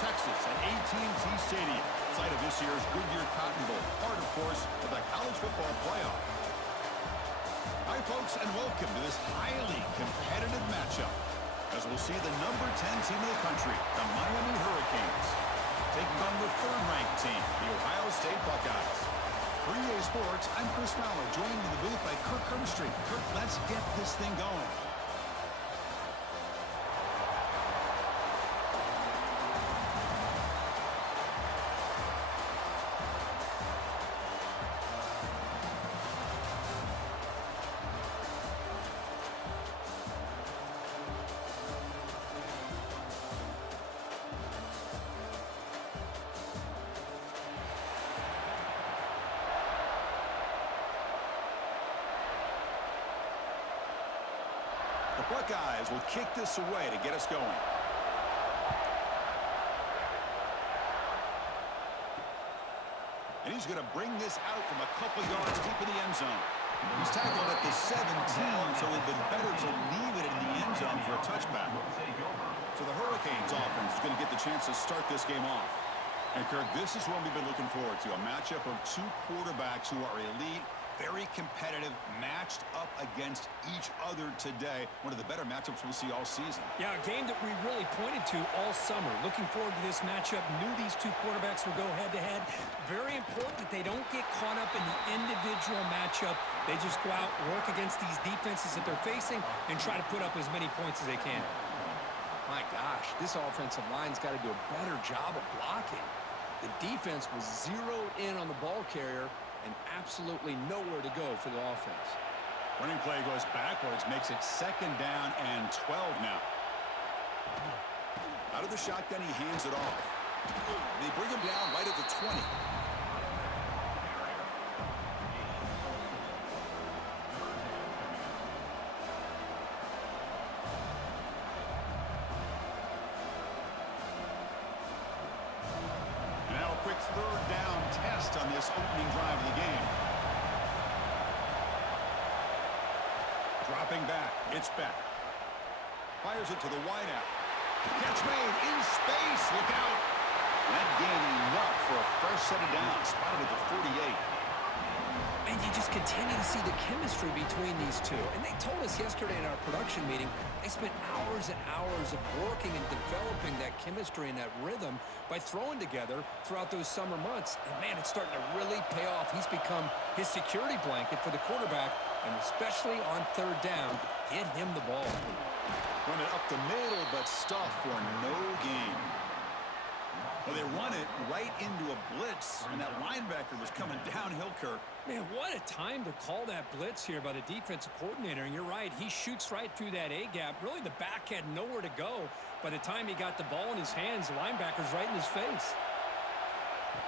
Texas at AT&T Stadium, site of this year's Goodyear Cotton Bowl, part, of course, of the college football playoff. Hi, folks, and welcome to this highly competitive matchup, as we'll see the number 10 team in the country, the Miami Hurricanes, taking on the third-ranked team, the Ohio State Buckeyes. For EA Sports, I'm Chris Fowler, joined in the booth by Kirk Herbstreit. Kirk, let's get this thing going. The Buckeyes will kick this away to get us going. And he's going to bring this out from a couple yards deep in the end zone. He's tackled at the 17, so it would have been better to leave it in the end zone for a touchback. So the Hurricanes offense is going to get the chance to start this game off. And Kirk, this is what we've been looking forward to, a matchup of two quarterbacks who are elite, very competitive, matched up against each other today. One of the better matchups we'll see all season. Yeah, a game that we really pointed to all summer. Looking forward to this matchup. Knew these two quarterbacks would go head-to-head. Very important that they don't get caught up in the individual matchup. They just go out, work against these defenses that they're facing, and try to put up as many points as they can. My gosh, this offensive line's got to do a better job of blocking. The defense was zeroed in on the ball carrier and absolutely nowhere to go for the offense. Running play goes backwards, makes it second down and 12 now. Out of the shotgun, he hands it off. They bring him down right at the 20. Third down test on this opening drive of the game. Dropping back. It's back. Fires it to the wideout. Catch made in space. Look out. That gain enough for a first set of downs. Spotted at the 48. And you just continue to see the chemistry between these two. And they told us yesterday in our production meeting, they spent hours and hours of working and developing that chemistry and that rhythm by throwing together throughout those summer months. And, man, it's starting to really pay off. He's become his security blanket for the quarterback, and especially on third down, get him the ball. Run it up the middle, but stuff for no gain. Well, they run it right into a blitz, and that linebacker was coming downhill, Kirk. Man, what a time to call that blitz here by the defensive coordinator. And you're right, he shoots right through that A-gap. Really, the back had nowhere to go. By the time he got the ball in his hands, the linebacker's right in his face.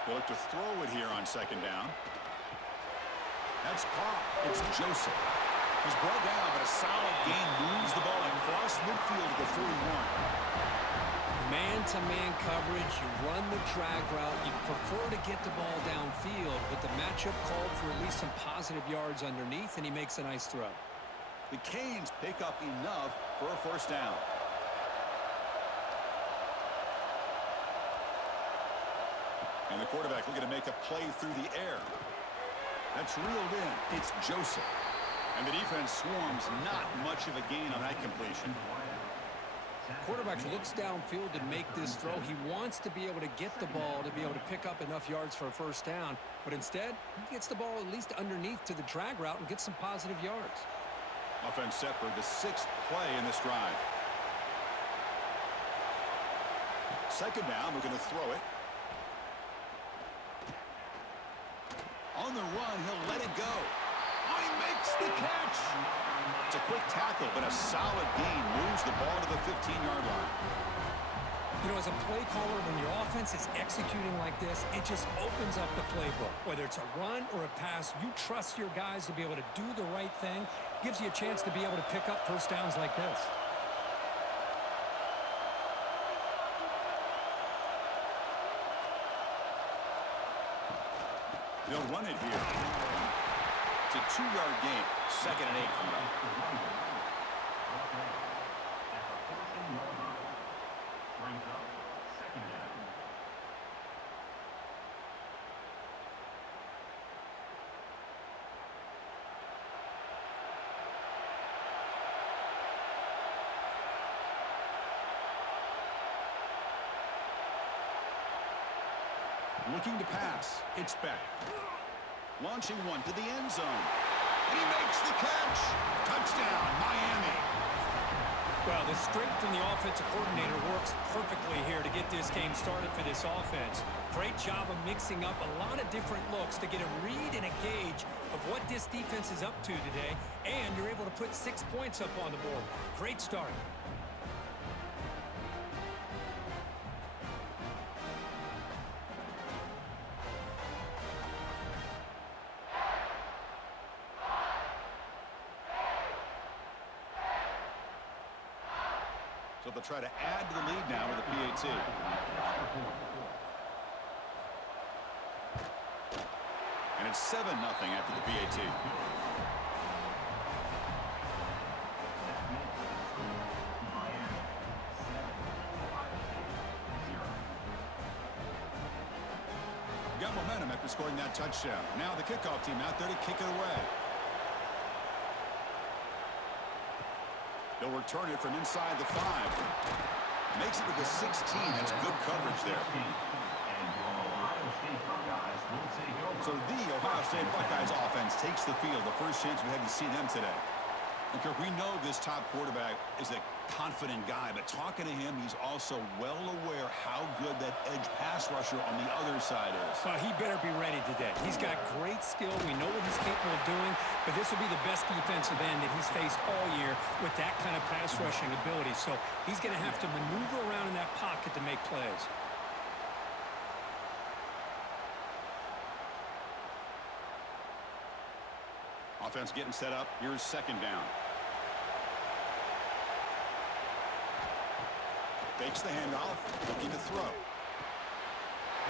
They look to throw it here on second down. That's caught. It's Joseph. He's brought down, but a solid gain moves the ball across midfield to the 41. Man-to-man coverage, you run the drag route, you prefer to get the ball downfield, but the matchup called for at least some positive yards underneath, and he makes a nice throw. The Canes pick up enough for a first down. And the quarterback looking to make a play through the air. That's reeled in. It's Joseph. And the defense swarms, not much of a gain on that completion. Quarterback looks downfield to make this throw. He wants to be able to get the ball to be able to pick up enough yards for a first down. But instead, he gets the ball at least underneath to the drag route and gets some positive yards. Offense set for the 6th play in this drive. Second down, we're going to throw it. On the run, he'll let it go. Oh, he makes the catch. It's a quick tackle, but a solid gain moves the ball to the 15-yard line. You know, as a play caller, when your offense is executing like this, it just opens up the playbook. Whether it's a run or a pass, you trust your guys to be able to do the right thing. Gives you a chance to be able to pick up first downs like this. They'll run it here. It's a 2-yard gain. 2nd and 8 coming up. Looking to pass. It's Beck. Launching one to the end zone. And he makes the catch. Touchdown, Miami. Well, the strength from the offensive coordinator works perfectly here to get this game started for this offense. Great job of mixing up a lot of different looks to get a read and a gauge of what this defense is up to today, and you're able to put 6 points up on the board. Great start. So they'll try to add to the lead now with a PAT. And it's 7-0 after the PAT. Got momentum after scoring that touchdown. Now the kickoff team out there to kick it away. They'll return it from inside the 5. Makes it to the 16. That's good coverage there. So the Ohio State Buckeyes offense takes the field. The first chance we had to see them today. And Kirk, we know this top quarterback is a confident guy, but talking to him, he's also well aware how good that edge pass rusher on the other side is. Well, he better be ready today. He's got great skill. We know what he's capable of doing, but this will be the best defensive end that he's faced all year with that kind of pass rushing ability. So he's going to have to maneuver around in that pocket to make plays. Offense getting set up. Here's second down. Fakes the handoff. Looking to throw.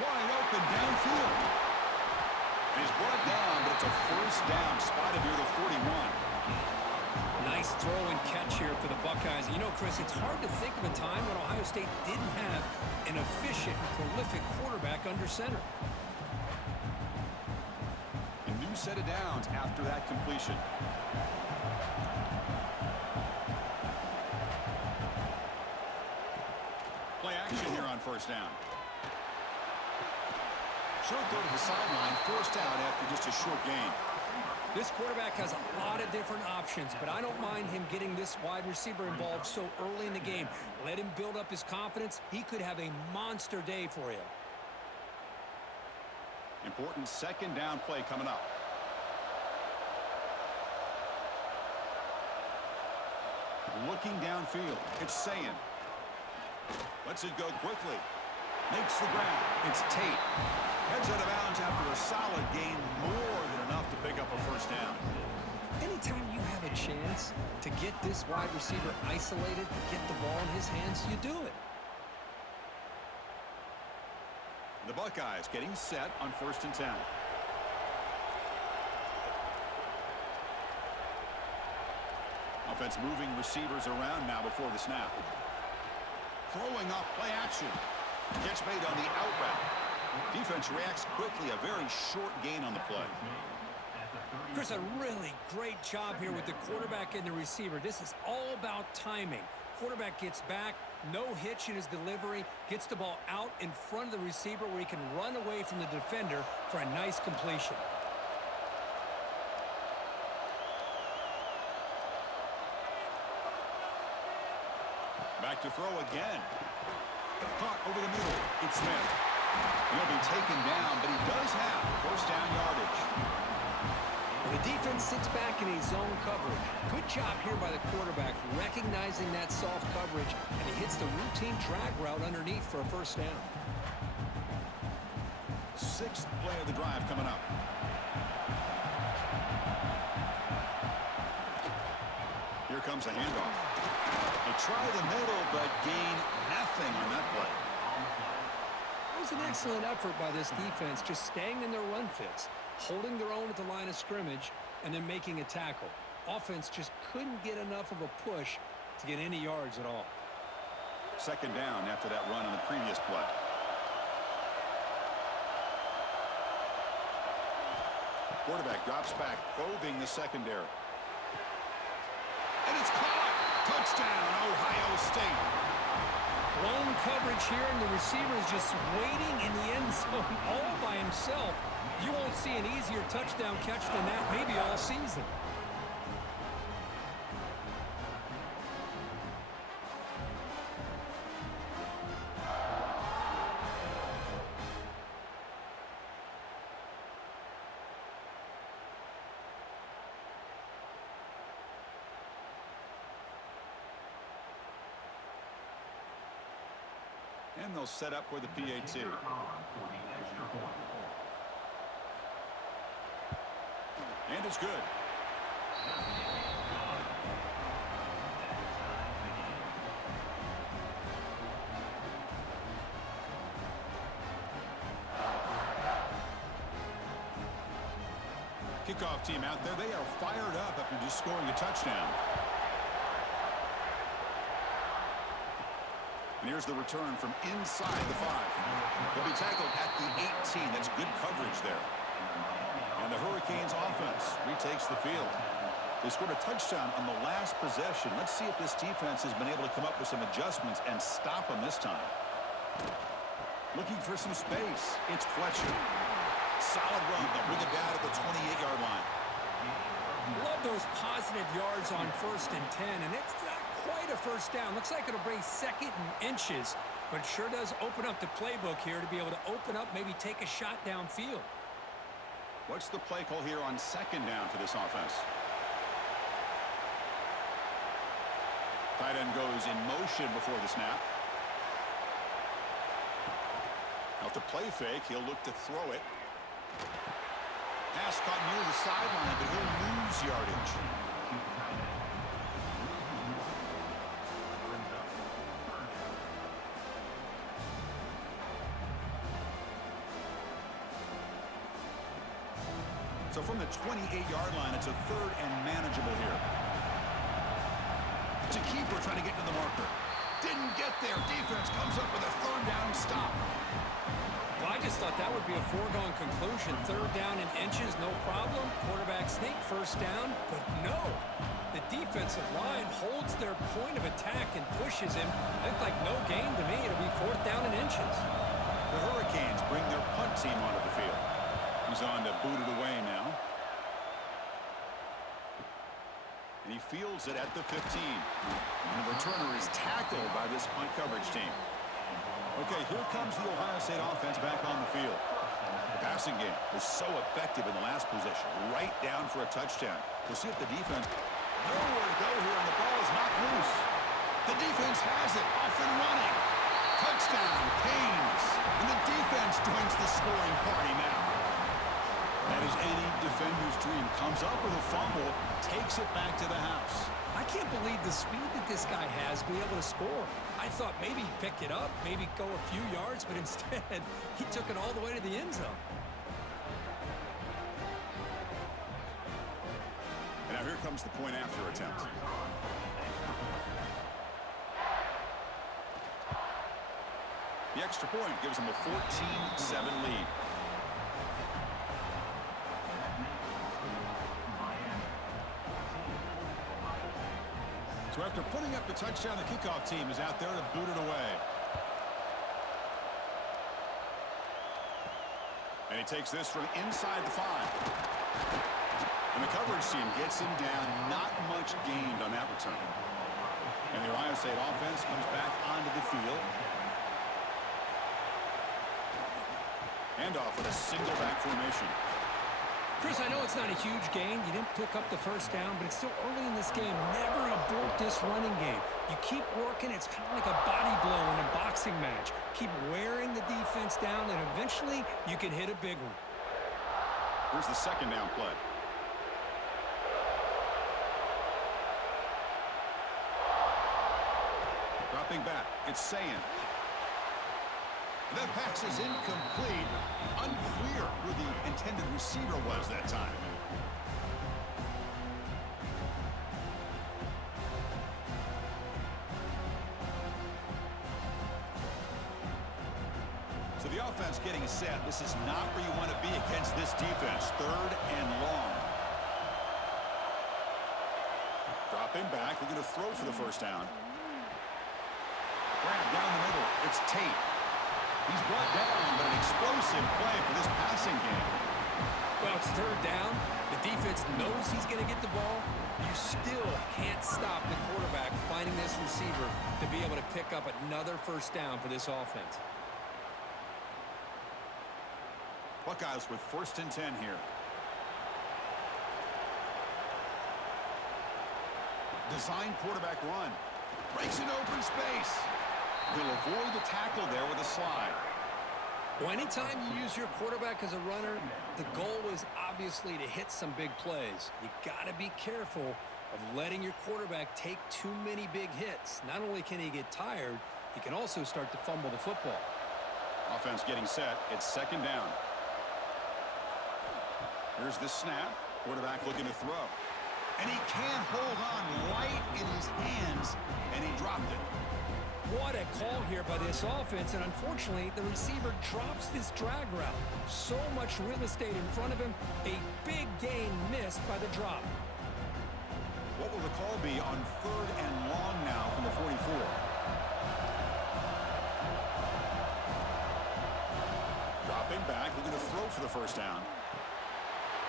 Wide open downfield. And he's brought down, but it's a first down. Spotted near the 41. Nice throw and catch here for the Buckeyes. You know, Chris, it's hard to think of a time when Ohio State didn't have an efficient and prolific quarterback under center. Set of downs after that completion. Play action here on first down. Short throw to the sideline, forced out after just a short gain. This quarterback has a lot of different options, but I don't mind him getting this wide receiver involved so early in the game. Let him build up his confidence. He could have a monster day for you. Important second down play coming up. Looking downfield. It's Sayin. Lets it go quickly. Makes the grab. It's Tate. Heads out of bounds after a solid gain. More than enough to pick up a first down. Anytime you have a chance to get this wide receiver isolated, to get the ball in his hands, you do it. The Buckeyes getting set on 1st and 10. Offense moving receivers around now before the snap. Throwing up play action. Catch made on the out route. Defense reacts quickly. A very short gain on the play. Chris, a really great job here with the quarterback and the receiver. This is all about timing. Quarterback gets back, no hitch in his delivery, gets the ball out in front of the receiver where he can run away from the defender for a nice completion. Back to throw again. Caught over the middle. It's Smith. He'll be taken down, but he does have first down yardage. The defense sits back in a zone coverage. Good job here by the quarterback, recognizing that soft coverage, and he hits the routine drag route underneath for a first down. 6th play of the drive coming up. Here comes the handoff. They try the middle, but gain nothing on that play. It was an excellent effort by this defense, just staying in their run fits, holding their own at the line of scrimmage, and then making a tackle. Offense just couldn't get enough of a push to get any yards at all. Second down after that run on the previous play. Quarterback drops back, probing the secondary. And it's caught! Touchdown, Ohio State. Blown coverage here, and the receiver is just waiting in the end zone all by himself. You won't see an easier touchdown catch than that maybe all season. And they'll set up for the PAT. And it's good. Kickoff team out there. They are fired up after just scoring a touchdown. And here's the return from inside the 5. They'll be tackled at the 18. That's good coverage there. And the Hurricanes offense retakes the field. They scored a touchdown on the last possession. Let's see if this defense has been able to come up with some adjustments and stop them this time. Looking for some space. It's Fletcher. Solid run. They'll bring it down at the 28-yard line. Love those positive yards on 1st and 10, and it's not quite a first down. Looks like it'll bring 2nd and inches, but it sure does open up the playbook here to be able to open up, maybe take a shot downfield. What's the play call here on 2nd down for this offense? Tight end goes in motion before the snap. Off the play fake, he'll look to throw it. Pass caught near the sideline, but he'll lose yardage. So from the 28-yard line, it's a 3rd and manageable here. It's a keeper trying to get to the marker. Didn't get there. Defense comes up with a 3rd down stop. Well, I just thought that would be a foregone conclusion. 3rd down in inches, no problem. Quarterback sneak, 1st down, but no. The defensive line holds their point of attack and pushes him. Looked like no gain to me. It'll be 4th down in inches. The Hurricanes bring their punt team onto the field. He's on to boot it away now. And he fields it at the 15. And the returner is tackled by this punt coverage team. Okay, here comes the Ohio State offense back on the field. The passing game was so effective in the last possession. Right down for a touchdown. We'll see if the defense... Nowhere to go here, and the ball is knocked loose. The defense has it. Off and running. Touchdown, Canes. And the defense joins the scoring party now. That is any defender's dream. Comes up with a fumble, takes it back to the house. I can't believe the speed that this guy has to be able to score. I thought maybe he'd pick it up, maybe go a few yards, but instead, he took it all the way to the end zone. And now here comes the point after attempt. The extra point gives them a 14-7 lead. So after putting up the touchdown, the kickoff team is out there to boot it away. And he takes this from inside the 5. And the coverage team gets him down. Not much gained on that return. And the Ohio State offense comes back onto the field. Handoff with a single back formation. Chris, I know it's not a huge gain. You didn't pick up the 1st down, but it's still early in this game. Never abort this running game. You keep working. It's kind of like a body blow in a boxing match. Keep wearing the defense down, and eventually you can hit a big one. Here's the 2nd down play. Dropping back. It's Sayin. That pass is incomplete. Unclear who the intended receiver was that time. So the offense getting set. This is not where you want to be against this defense. 3rd and long. Dropping back. We're going to throw for the 1st down. Grab down the middle. It's Tate. He's brought down, but an explosive play for this passing game. Well, it's third down. The defense knows he's going to get the ball. You still can't stop the quarterback finding this receiver to be able to pick up another first down for this offense. Buckeyes with 1st and 10 here. Design quarterback run. Breaks an open space. He'll avoid the tackle there with a slide. Well, anytime you use your quarterback as a runner, the goal is obviously to hit some big plays. You got to be careful of letting your quarterback take too many big hits. Not only can he get tired, he can also start to fumble the football. Offense getting set. It's 2nd down. Here's the snap. Quarterback looking to throw. And he can't hold on right in his hands, and he dropped it. What a call here by this offense, and unfortunately, the receiver drops this drag route. So much real estate in front of him, a big gain missed by the drop. What will the call be on 3rd and long now from the 44? Dropping back, looking to throw for the first down.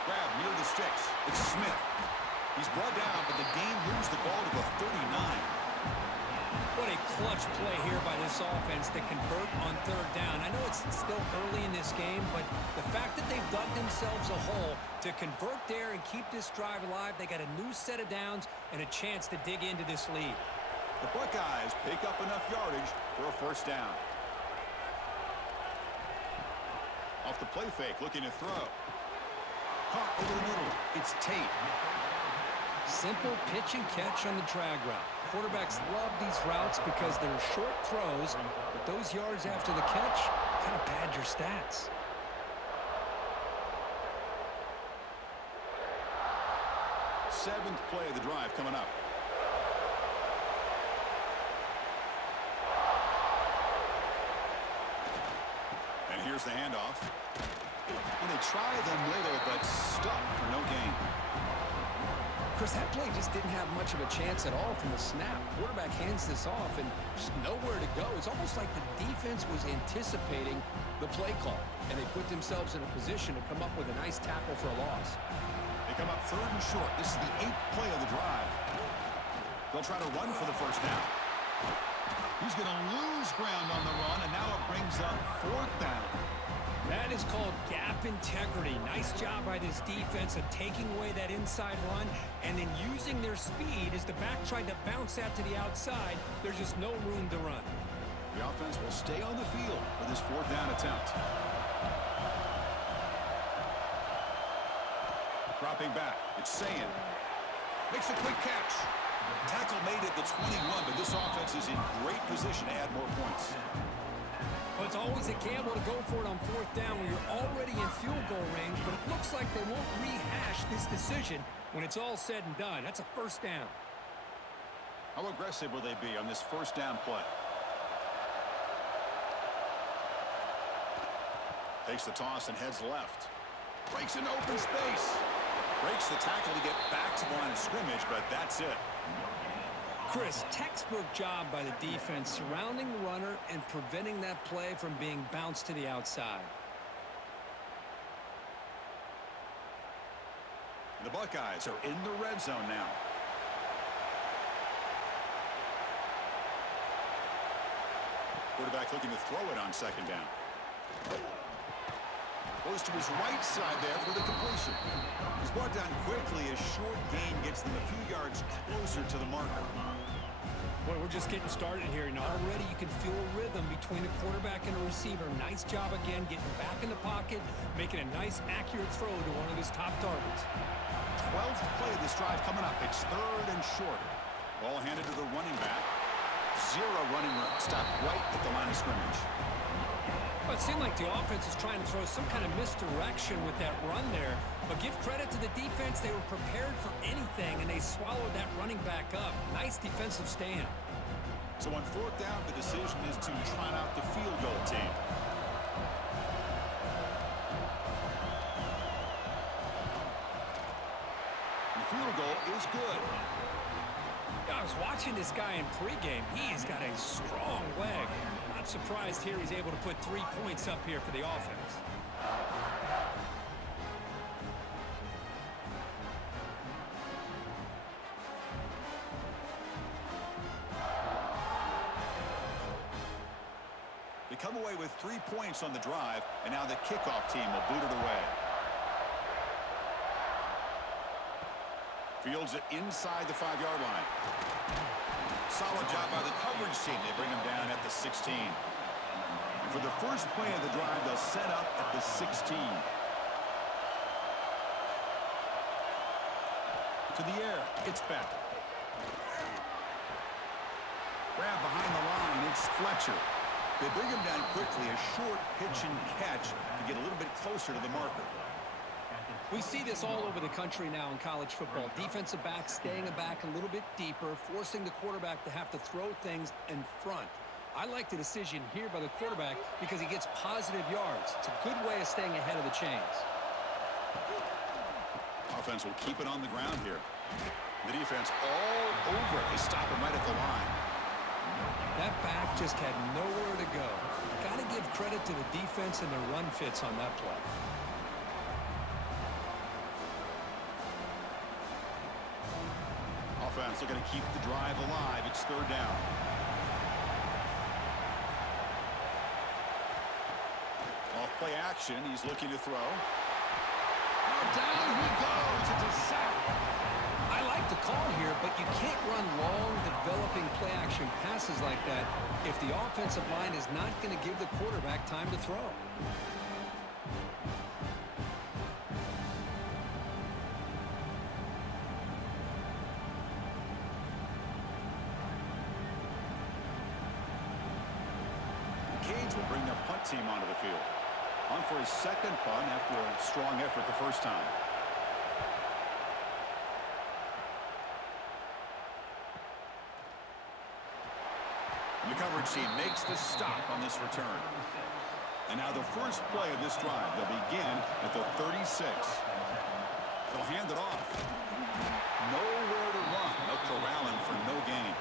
Grab near the sticks. It's Smith. He's brought down, but the game moves the ball to the 39. What a clutch play here by this offense to convert on 3rd down. I know it's still early in this game, but the fact that they've dug themselves a hole to convert there and keep this drive alive, they got a new set of downs and a chance to dig into this lead. The Buckeyes pick up enough yardage for a first down. Off the play fake, looking to throw. Caught over the middle. It's Tate. Simple pitch and catch on the drag route. Quarterbacks love these routes because they're short throws, but those yards after the catch kind of pad your stats. Seventh play of the drive coming up. And here's the handoff. And they try the middle, but stuck for no gain. Chris, that play just didn't have much of a chance at all from the snap. Quarterback hands this off and just nowhere to go. It's almost like the defense was anticipating the play call, and they put themselves in a position to come up with a nice tackle for a loss. They come up 3rd and short. This is the 8th play of the drive. They'll try to run for the first down. He's going to lose ground on the run, and now it brings up 4th down. That is called gap integrity. Nice job by this defense of taking away that inside run and then using their speed as the back tried to bounce that to the outside. There's just no room to run. The offense will stay on the field for this 4th down attempt. Dropping back. It's Sayin. Makes a quick catch. Tackle made at the 21, but this offense is in great position to add more points. Well, it's always a gamble to go for it on 4th down when you're already in field goal range, but it looks like they won't rehash this decision when it's all said and done. That's a first down. How aggressive will they be on this first down play? Takes the toss and heads left. Breaks an open space. Breaks the tackle to get back to the line of scrimmage, but that's it. Chris, textbook job by the defense surrounding the runner and preventing that play from being bounced to the outside. The Buckeyes are in the red zone now. Quarterback looking to throw it on 2nd down. Goes to his right side there for the completion. He's brought down quickly as short gain gets them a few yards closer to the marker. Boy, we're just getting started here, and already you can feel a rhythm between a quarterback and a receiver. Nice job again getting back in the pocket, making a nice, accurate throw to one of his top targets. 12th play of this drive coming up. It's 3rd and short. Ball handed to the running back. 0 running room. Stopped right at the line of scrimmage. Well, it seemed like the offense is trying to throw some kind of misdirection with that run there. But give credit to the defense. They were prepared for anything, and they swallowed that running back up. Nice defensive stand. So on 4th down, the decision is to trot out the field goal team. The field goal is good. Yeah, I was watching this guy in pregame. He's got a strong leg. Not surprised here he's able to put 3 points up here for the offense. They come away with 3 points on the drive, and now the kickoff team will boot it away. Fields it inside the 5-yard line. Solid job by the coverage team. They bring him down at the 16. And for the first play of the drive, they'll set up at the 16. To the air. It's back. Grab behind the line. It's Fletcher. They bring him down quickly, a short pitch and catch to get a little bit closer to the marker. We see this all over the country now in college football. Defensive backs staying back a little bit deeper, forcing the quarterback to have to throw things in front. I like the decision here by the quarterback because he gets positive yards. It's a good way of staying ahead of the chains. Offense will keep it on the ground here. The defense all over it. They stop him right at the line. That back just had nowhere to go. Got to give credit to the defense and their run fits on that play. Offense looking to keep the drive alive. It's 3rd down. Off play action. He's looking to throw. Down he goes. It's a sack. I like the call here, but you can't run long, developing play-action passes like that if the offensive line is not going to give the quarterback time to throw. The Canes will bring their punt team onto the field. On for his 2nd punt after a strong effort the first time. The coverage team makes the stop on this return. And now the first play of this drive. They'll begin at the 36. They'll hand it off. Nowhere to run. They'll corral him for no gain.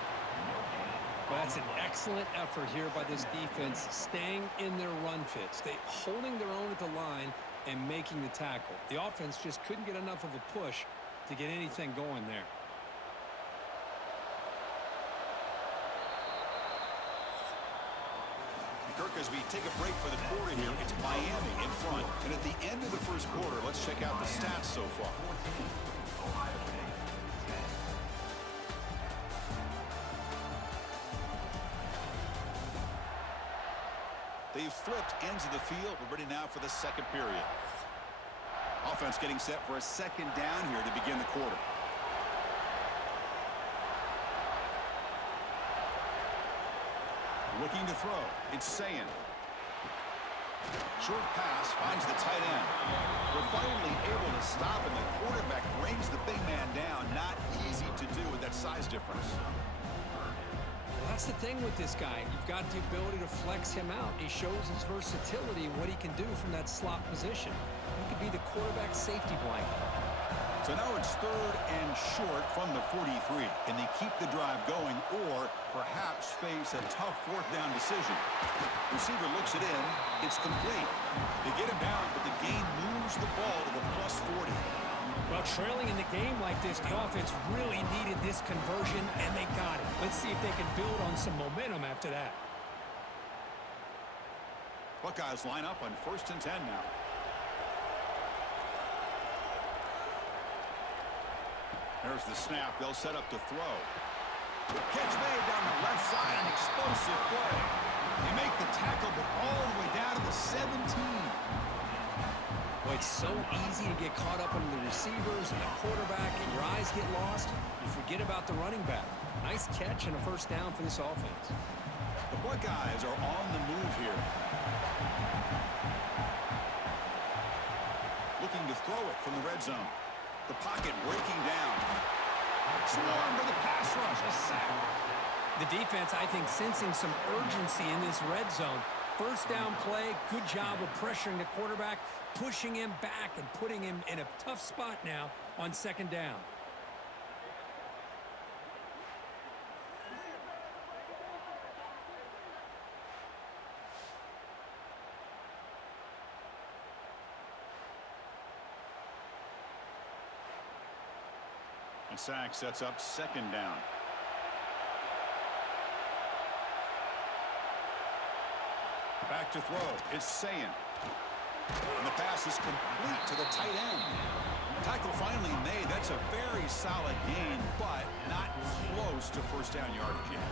Well, that's an excellent effort here by this defense, staying in their run fits. They holding their own at the line and making the tackle. The offense just couldn't get enough of a push to get anything going there. Kirk, as we take a break for the quarter here, it's Miami in front. And at the end of the first quarter, let's check out the stats so far. They've flipped ends of the field. We're ready now for the 2nd period. Offense getting set for a 2nd down here to begin the quarter. Looking to throw. It's Sayan. Short pass finds the tight end. We're finally able to stop, and the quarterback brings the big man down. Not easy to do with that size difference. Well, that's the thing with this guy. You've got the ability to flex him out. He shows his versatility and what he can do from that slot position. He could be the quarterback's safety blanket. So now it's 3rd and short from the 43. Can they keep the drive going or perhaps face a tough 4th down decision? Receiver looks it in. It's complete. They get him down, but the game moves the ball to the +40. Well, trailing in the game like this, the offense really needed this conversion, and they got it. Let's see if they can build on some momentum after that. Buckeyes line up on 1st and 10 now. There's the snap. They'll set up to throw. Catch made down the left side. An explosive play. They make the tackle, but all the way down to the 17. Well, it's so easy to get caught up in the receivers and the quarterback, and your eyes get lost. You forget about the running back. Nice catch and a 1st down for this offense. The Buckeyes are on the move here. Looking to throw it from the red zone. The pocket breaking down. Swarmed by the pass rush. A sack. The defense, I think, sensing some urgency in this red zone. 1st down play, good job of pressuring the quarterback, pushing him back and putting him in a tough spot now on 2nd down. And sack sets up second down. Back to throw. It's Sayin. And the pass is complete to the tight end. Tackle finally made. That's a very solid gain, but not close to first down yardage yet.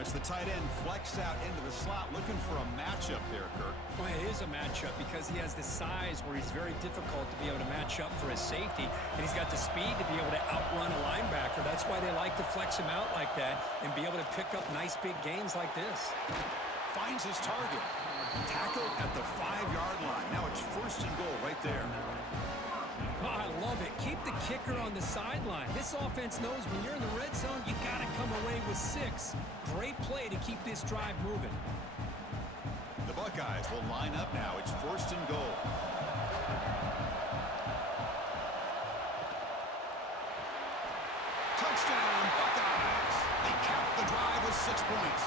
As the tight end flexed out into the slot, looking for a matchup there, Kirk. Well, it is a matchup because he has the size where he's very difficult to be able to match up for his safety, and he's got the speed to be able to outrun a linebacker. That's why they like to flex him out like that and be able to pick up nice big gains like this. Finds his target. Tackled at the 5-yard line. Now it's first and goal right there. Oh, I love it. Keep the kicker on the sideline. This offense knows when you're in the red zone, you got to come away with 6. Great play to keep this drive moving. The Buckeyes will line up now. It's first and goal. Touchdown, Buckeyes. They cap the drive with 6 points.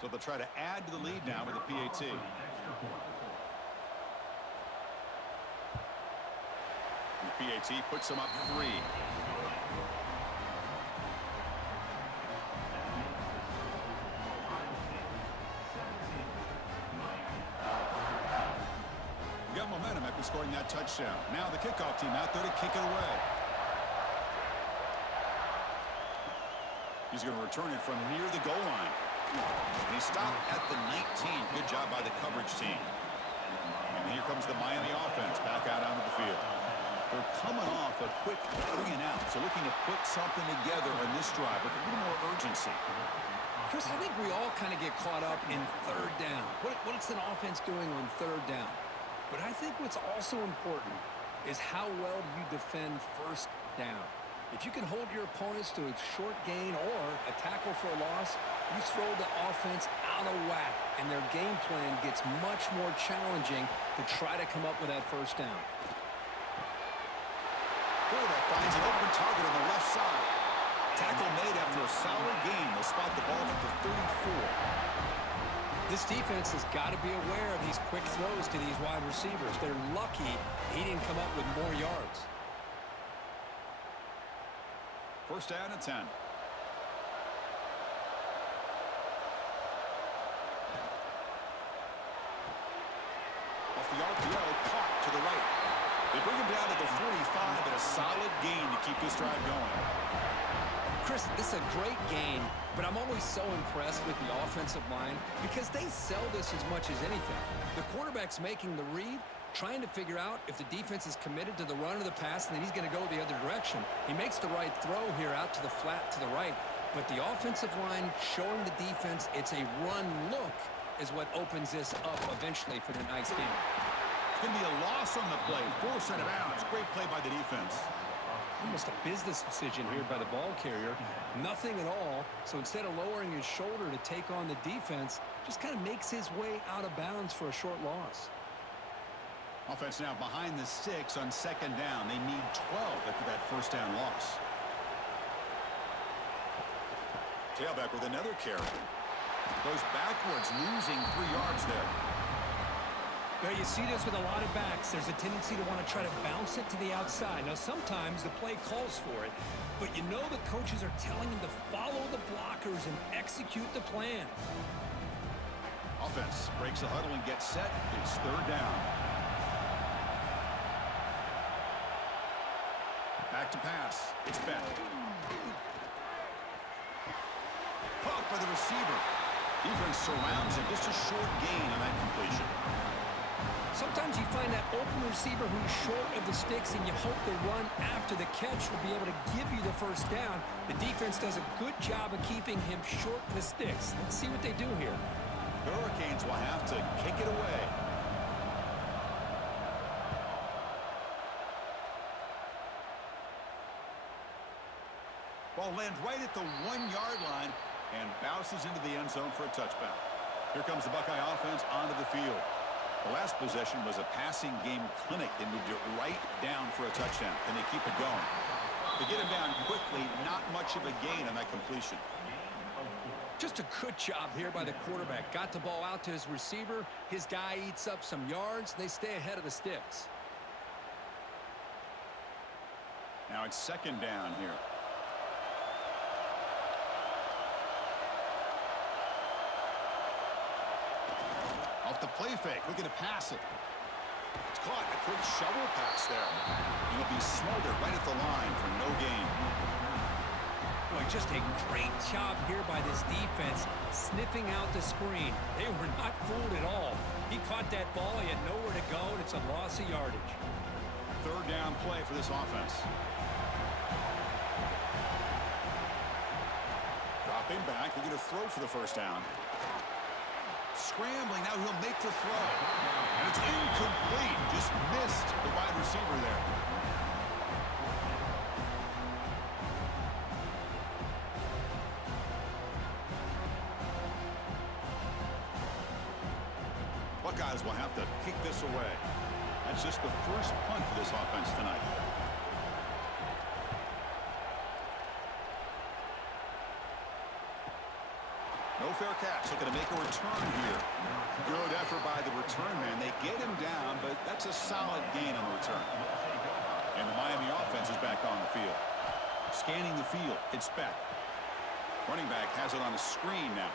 So they'll try to add to the lead now with a PAT. And the PAT puts them up 3. We got momentum after scoring that touchdown. Now the kickoff team out there to kick it away. He's going to return it from near the goal line. And he stopped at the 19. Good job by the coverage team. And here comes the Miami offense back out onto the field. They're coming off a quick 3 and out, so looking to put something together on this drive with a little more urgency. Chris, I think we all kind of get caught up in third down. What's an offense doing on third down? But I think what's also important is how well do you defend first down. If you can hold your opponents to a short gain or a tackle for a loss, you throw the offense out of whack, and their game plan gets much more challenging to try to come up with that first down. Quarterback finds an open target on the left side. Tackle made after a solid gain. They'll spot the ball at the 34. This defense has got to be aware of these quick throws to these wide receivers. They're lucky he didn't come up with more yards. First down and 10. Off the RPO, caught to the right. They bring him down to the 45, and a solid gain to keep this drive going. Chris, this is a great game, but I'm always so impressed with the offensive line because they sell this as much as anything. The quarterback's making the read, trying to figure out if the defense is committed to the run or the pass, and then he's going to go the other direction. He makes the right throw here out to the flat to the right, but the offensive line showing the defense it's a run look is what opens this up eventually for the nice game. It's going to be a loss on the play. Forced out of bounds. Great play by the defense. Almost a business decision here by the ball carrier. Nothing at all. So instead of lowering his shoulder to take on the defense, just kind of makes his way out of bounds for a short loss. Offense now behind the 6 on second down. They need 12 after that first down loss. Tailback with another carry. Goes backwards, losing 3 yards there. Well, you see this with a lot of backs. There's a tendency to want to try to bounce it to the outside. Now, sometimes the play calls for it, but you know the coaches are telling him to follow the blockers and execute the plan. Offense breaks the huddle and gets set. It's third down. Back to pass. It's Bennett. Caught by the receiver. Defense surrounds him. Just a short gain on that completion. Sometimes you find that open receiver who's short of the sticks, and you hope the run after the catch will be able to give you the first down. The defense does a good job of keeping him short of the sticks. Let's see what they do here. The Hurricanes will have to kick it away. Ball lands right at the 1-yard line and bounces into the end zone for a touchback. Here comes the Buckeye offense onto the field. The last possession was a passing game clinic. They moved it right down for a touchdown. Can they keep it going? They get him down quickly. Not much of a gain on that completion. Just a good job here by the quarterback. Got the ball out to his receiver. His guy eats up some yards. They stay ahead of the sticks. Now it's second down here. Off the play fake, looking to pass it. It's caught. A quick shovel pass there. It'll be smothered right at the line for no gain. Boy, just a great job here by this defense, sniffing out the screen. They were not fooled at all. He caught that ball. He had nowhere to go, and it's a loss of yardage. Third down play for this offense. Dropping back, looking to throw for the first down. Scrambling, now he'll make the throw. And it's incomplete. Just missed the wide receiver there. Buckeyes will have to kick this away. That's just the first punt for this offense tonight. No fair catch. Looking to make a return here. Good effort by the return man. They get him down, but that's a solid gain on the return. And the Miami offense is back on the field. Scanning the field. It's back. Running back has it on a screen now.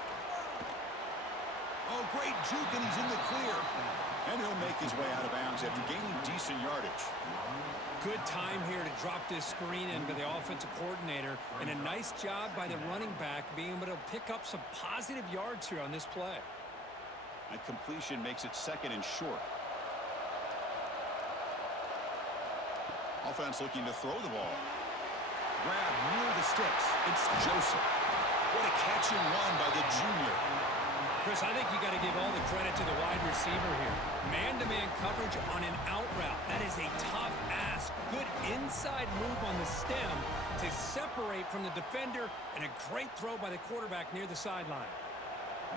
Oh, great juke, and he's in the clear. And he'll make his way out of bounds after gaining decent yardage. Good time here to drop this screen in by the offensive coordinator, and a nice job by the running back being able to pick up some positive yards here on this play. That completion makes it second and short. Offense looking to throw the ball. Grab near the sticks. It's Joseph. What a catch and run by the junior. Chris, I think you got to give all the credit to the wide receiver here. Man-to-man coverage on an out route. That is a tough ask. Good inside move on the stem to separate from the defender, and a great throw by the quarterback near the sideline.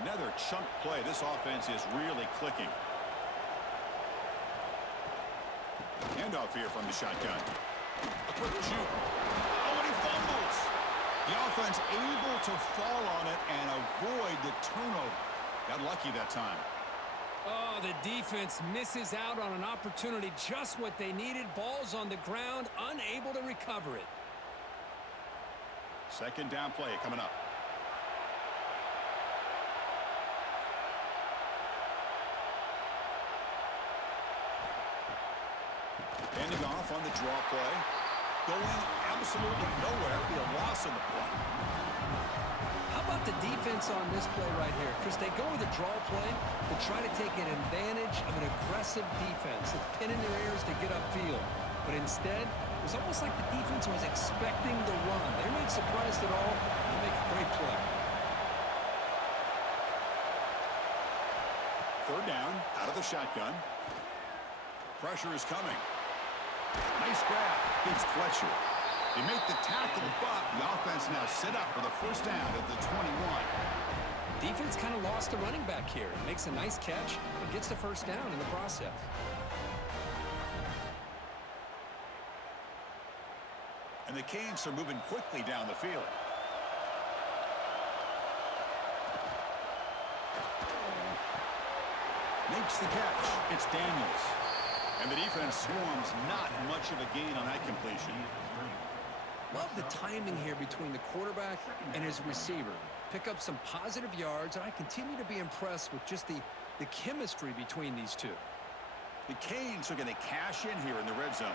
Another chunk play. This offense is really clicking. Handoff here from the shotgun. A quick juke. Oh, and he fumbles. The offense able to fall on it and avoid the turnover. Got lucky that time. Oh, the defense misses out on an opportunity, just what they needed. Ball's on the ground, unable to recover it. Second down play coming up. Handing off on the draw play. Going absolutely nowhere. Be a loss on the play. How about the defense on this play right here? Chris, they go with a draw play to try to take an advantage of an aggressive defense. It's pinning their ears to get upfield. But instead, it was almost like the defense was expecting the run. They weren't surprised at all. They make a great play. Third down, out of the shotgun. Pressure is coming. Nice grab. It's Fletcher. They make the tackle, but the offense now set up for the first down at the 21. Defense kind of lost the running back here. Makes a nice catch and gets the first down in the process. And the Canes are moving quickly down the field. Makes the catch. It's Daniels. And the defense swarms. Not much of a gain on that completion. Love the timing here between the quarterback and his receiver. Pick up some positive yards, and I continue to be impressed with just the chemistry between these two. The Canes are going to cash in here in the red zone.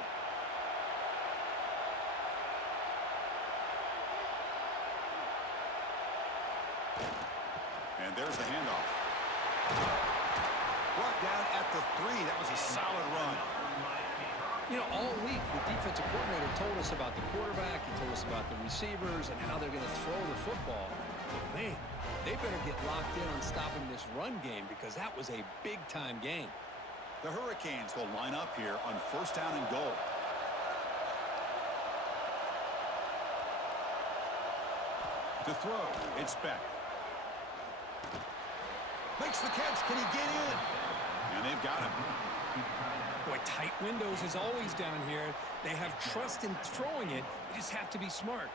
And there's the handoff. Brought down at the 3. That was a solid run. You know, all week, the defensive coordinator told us about the quarterback. He told us about the receivers and how they're going to throw the football. But, man, they better get locked in on stopping this run game because that was a big-time game. The Hurricanes will line up here on first down and goal. To throw, it's Beck. Makes the catch. Can he get in? And they've got him. Boy, tight windows as always down here. They have trust in throwing it. You just have to be smart.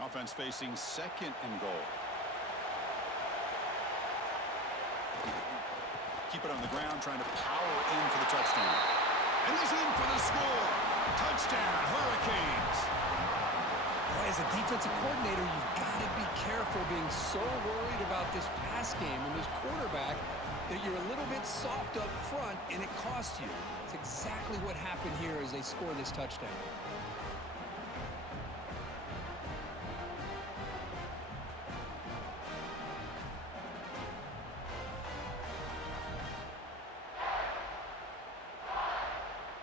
Offense facing 2nd and goal. Keep it on the ground, trying to power in for the touchdown. And he's in for the score. Touchdown, Hurricanes. Boy, as a defensive coordinator, you've got to be careful being so worried about this pass game and this quarterback that you're a little bit soft up front and it costs you. It's exactly what happened here as they score this touchdown.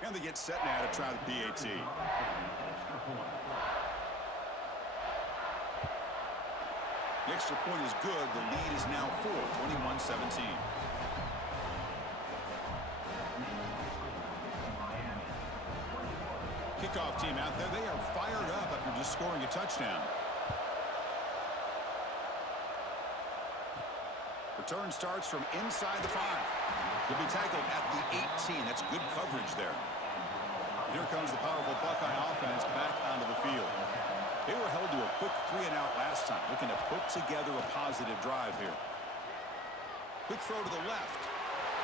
And they get set now to try the PAT. The extra point is good. The lead is now 4, 21-17. Kickoff team out there. They are fired up after just scoring a touchdown. Return starts from inside the 5. He'll be tackled at the 18. That's good coverage there. Here comes the powerful Buckeye offense back onto the field. They were held to a quick 3-and-out last time, looking to put together a positive drive here. Quick throw to the left.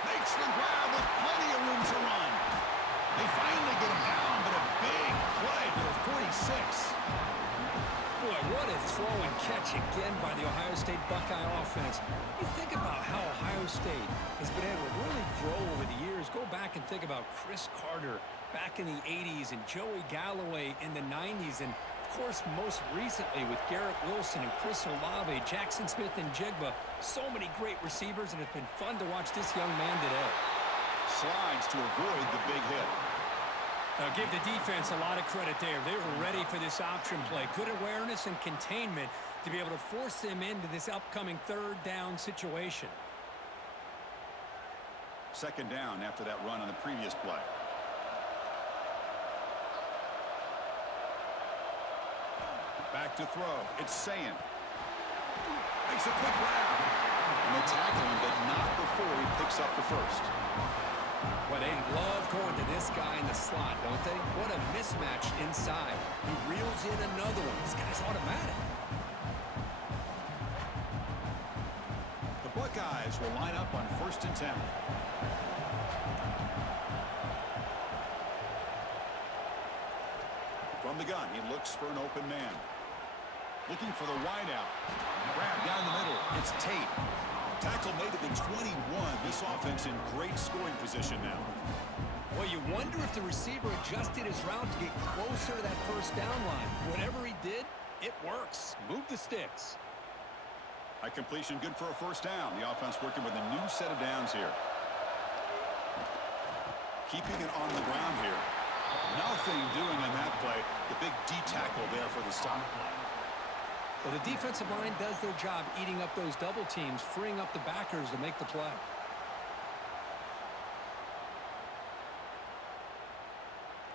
Makes the grab with plenty of room to run. They finally get him down, but a big play to the 46. Boy, what a throw and catch again by the Ohio State Buckeye offense. You think about how Ohio State has been able to really grow over the years. Go back and think about Chris Carter back in the 80s and Joey Galloway in the 90s. And, of course, most recently with Garrett Wilson and Chris Olave, Jackson Smith and Jigba. So many great receivers, and it's been fun to watch this young man today. Slides to avoid the big hit. I'll give the defense a lot of credit there. They were ready for this option play. Good awareness and containment to be able to force them into this upcoming 3rd down situation. 2nd down after that run on the previous play. Back to throw. It's Sayin. Makes a quick grab. And they tackle him, but not before he picks up the first. Well, they love going to this guy in the slot, don't they? What a mismatch inside. He reels in another one. This guy's automatic. The Buckeyes will line up on 1st and 10. From the gun, he looks for an open man. Looking for the wideout. Grab down the middle. It's Tate. Tackle made at the 21. This offense in great scoring position now. Well, you wonder if the receiver adjusted his route to get closer to that 1st down line. Whatever he did, it works. Move the sticks. High completion, good for a 1st down. The offense working with a new set of downs here. Keeping it on the ground here. Nothing doing on that play. The big D tackle there for the stop. Well, the defensive line does their job eating up those double teams, freeing up the backers to make the play.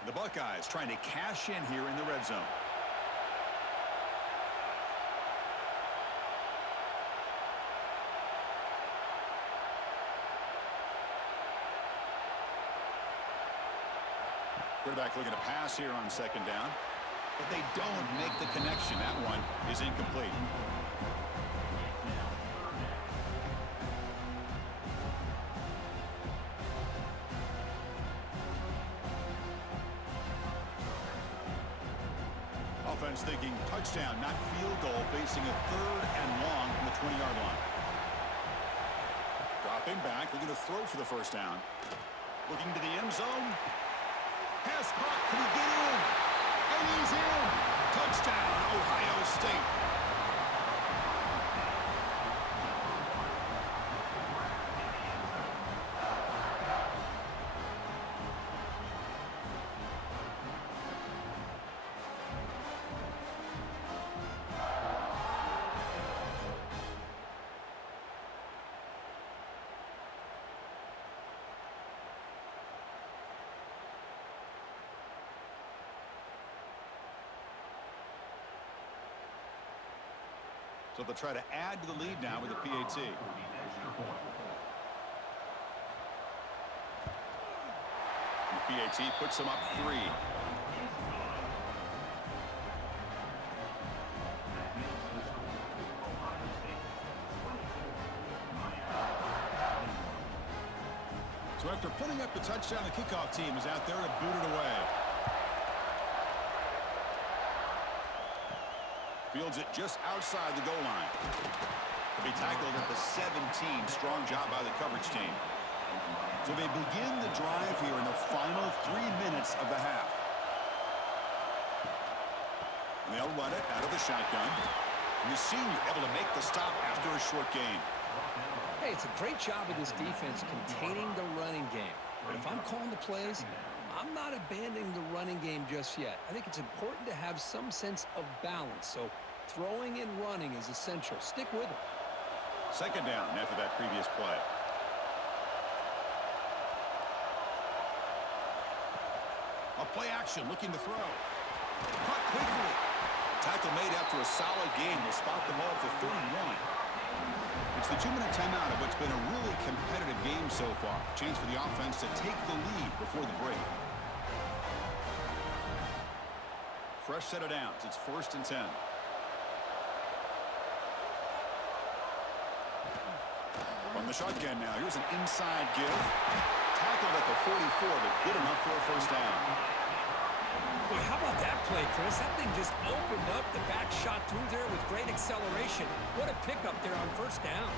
The Buckeyes trying to cash in here in the red zone. Quarterback looking to pass here on 2nd down. But they don't make the connection. That one is incomplete. Offense thinking touchdown, not field goal, facing a 3rd and long from the 20-yard line. Dropping back, looking to throw for the 1st down. Looking to the end zone. Pass caught. Can he get in? And he's in. Touchdown, Ohio State. So they'll try to add to the lead now with a PAT. The PAT puts them up 3. So after putting up the touchdown, the kickoff team is out there to boot it away. Fields it just outside the goal line. To be tackled at the 17. Strong job by the coverage team. So they begin the drive here in the final 3 minutes of the half. They'll run it out of the shotgun. And the senior able to make the stop after a short gain. Hey, it's a great job of this defense containing the running game. But if I'm calling the plays, I'm not abandoning the running game just yet. I think it's important to have some sense of balance. So throwing and running is essential. Stick with it. Second down after that previous play. A play action looking to throw. Caught quickly. Tackle made after a solid gain. Will spot the ball for 31. It's the 2-minute timeout of what's been a really competitive game so far. Chance for the offense to take the lead before the break. Fresh set of downs. It's 1st and 10. From the shotgun now. Here's an inside give. Tackled at the 44, but good enough for a 1st down. Boy, how about that play, Chris? That thing just opened up. The back shot through there with great acceleration. What a pickup there on 1st down.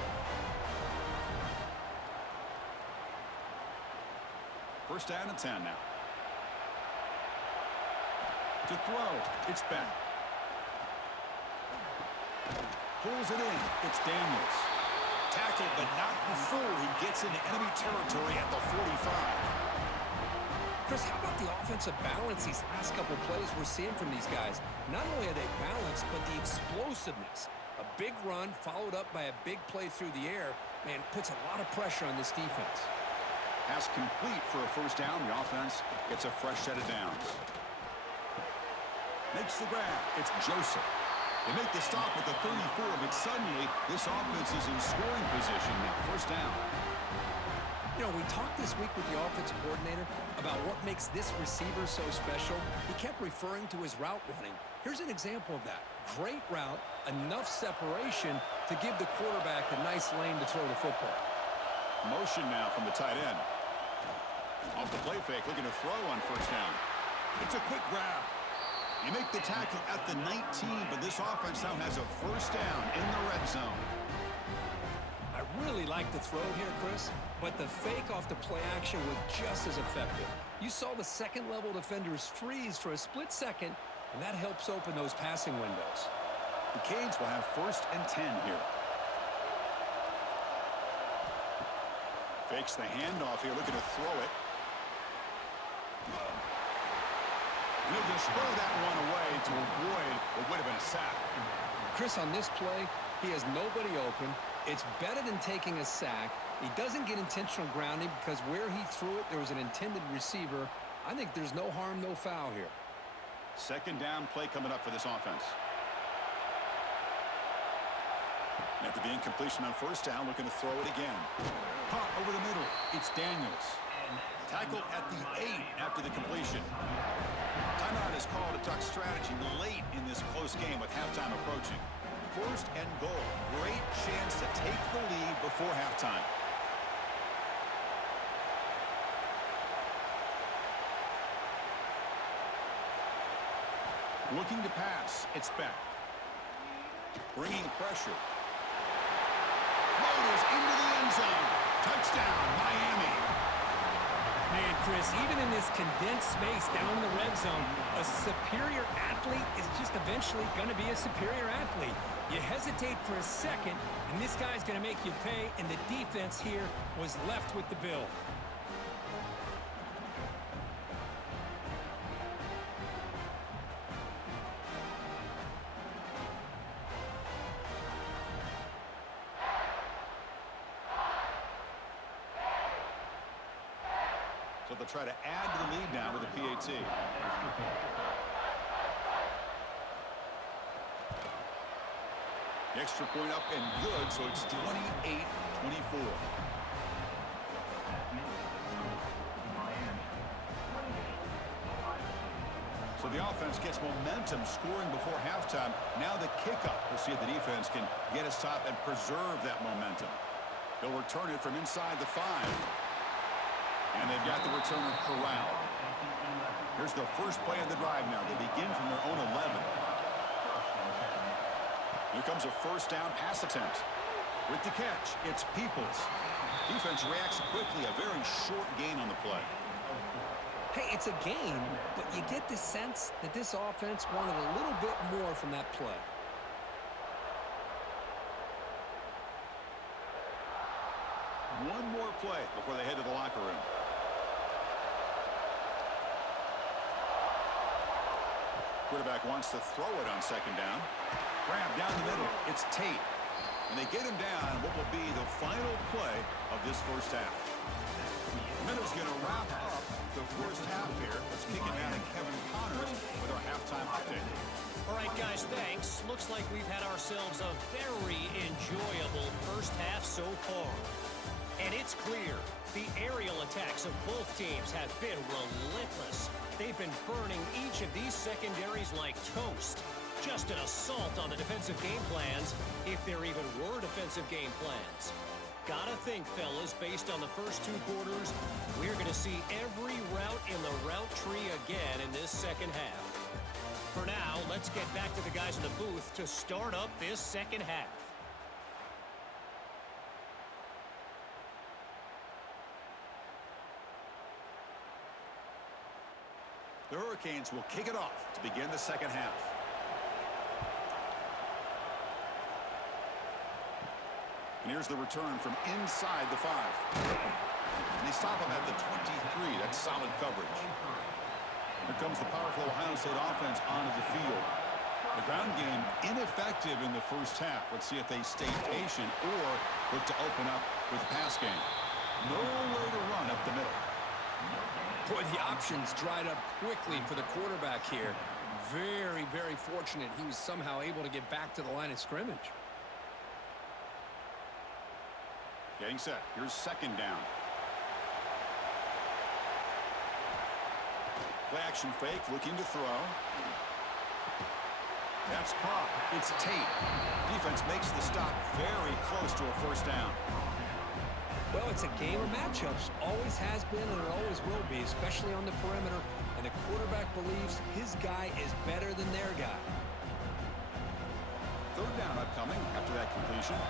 1st down and 10 now. To throw, it's Beck. Pulls it in, it's Daniels. Tackled, but not before he gets into enemy territory at the 45. Chris, how about the offensive balance these last couple plays we're seeing from these guys? Not only are they balanced, but the explosiveness. A big run followed up by a big play through the air, man, puts a lot of pressure on this defense. Pass complete for a 1st down. The offense gets a fresh set of downs. Makes the grab. It's Joseph. They make the stop at the 34, but suddenly this offense is in scoring position now. 1st down. You know, we talked this week with the offensive coordinator about what makes this receiver so special. He kept referring to his route running. Here's an example of that. Great route, enough separation to give the quarterback a nice lane to throw the football. Motion now from the tight end. Off the play fake, looking to throw on 1st down. It's a quick grab. You make the tackle at the 19, but this offense now has a 1st down in the red zone. I really like the throw here, Chris, but the fake off the play action was just as effective. You saw the second-level defenders freeze for a split second, and that helps open those passing windows. The Canes will have 1st and 10 here. Fakes the handoff here, looking to throw it. He'll just throw that one away to avoid what would have been a sack. Chris, on this play, he has nobody open. It's better than taking a sack. He doesn't get intentional grounding because where he threw it, there was an intended receiver. I think there's no harm, no foul here. 2nd down play coming up for this offense. After the incompletion on 1st down, looking to throw it again. Caught over the middle. It's Daniels. Tackled at the 8 after the completion. Timeout is called to talk strategy late in this close game with halftime approaching. 1st and goal. Great chance to take the lead before halftime. Looking to pass. It's Beck. Bringing pressure. Motors into the end zone. Touchdown, Miami. Man, Chris, even in this condensed space down in the red zone, a superior athlete is just eventually going to be a superior athlete. You hesitate for a second, and this guy's going to make you pay, and the defense here was left with the bill. So they'll try to add to the lead now with a PAT. The extra point up and good, so it's 28-24. So the offense gets momentum scoring before halftime. Now the kickoff. We'll see if the defense can get a stop and preserve that momentum. They'll return it from inside the 5. And they've got the returner corralled. Here's the first play of the drive now. They begin from their own 11. Here comes a first down pass attempt. With the catch, it's Peoples. Defense reacts quickly. A very short gain on the play. Hey, it's a game, but you get the sense that this offense wanted a little bit more from that play. One more play before they head to the locker room. Quarterback wants to throw it on second down. Grab down the middle. It's Tate. And they get him down what will be the final play of this first half. Minutes going to wrap up the first half here. Let's kick it down to Kevin Connors with our halftime update. All right, guys, thanks. Looks like we've had ourselves a very enjoyable first half so far. And it's clear the aerial attacks of both teams have been relentless. They've been burning each of these secondaries like toast. Just an assault on the defensive game plans, if there even were defensive game plans. Gotta think, fellas, based on the first 2 quarters, we're going to see every route in the route tree again in this second half. For now, let's get back to the guys in the booth to start up this second half. The Hurricanes will kick it off to begin the second half. And here's the return from inside the 5. And they stop him at the 23. That's solid coverage. Here comes the powerful Ohio State offense onto the field. The ground game ineffective in the first half. Let's see if they stay patient or look to open up with the pass game. Nowhere to run up the middle. Boy, the options dried up quickly for the quarterback here. Very, very fortunate he was somehow able to get back to the line of scrimmage. Getting set. Here's second down. Play action fake, looking to throw. That's caught. It's Tate. Defense makes the stop very close to a first down. Well, it's a game of matchups. Always has been and it always will be, especially on the perimeter. And the quarterback believes his guy is better than their guy. Third down upcoming after that completion.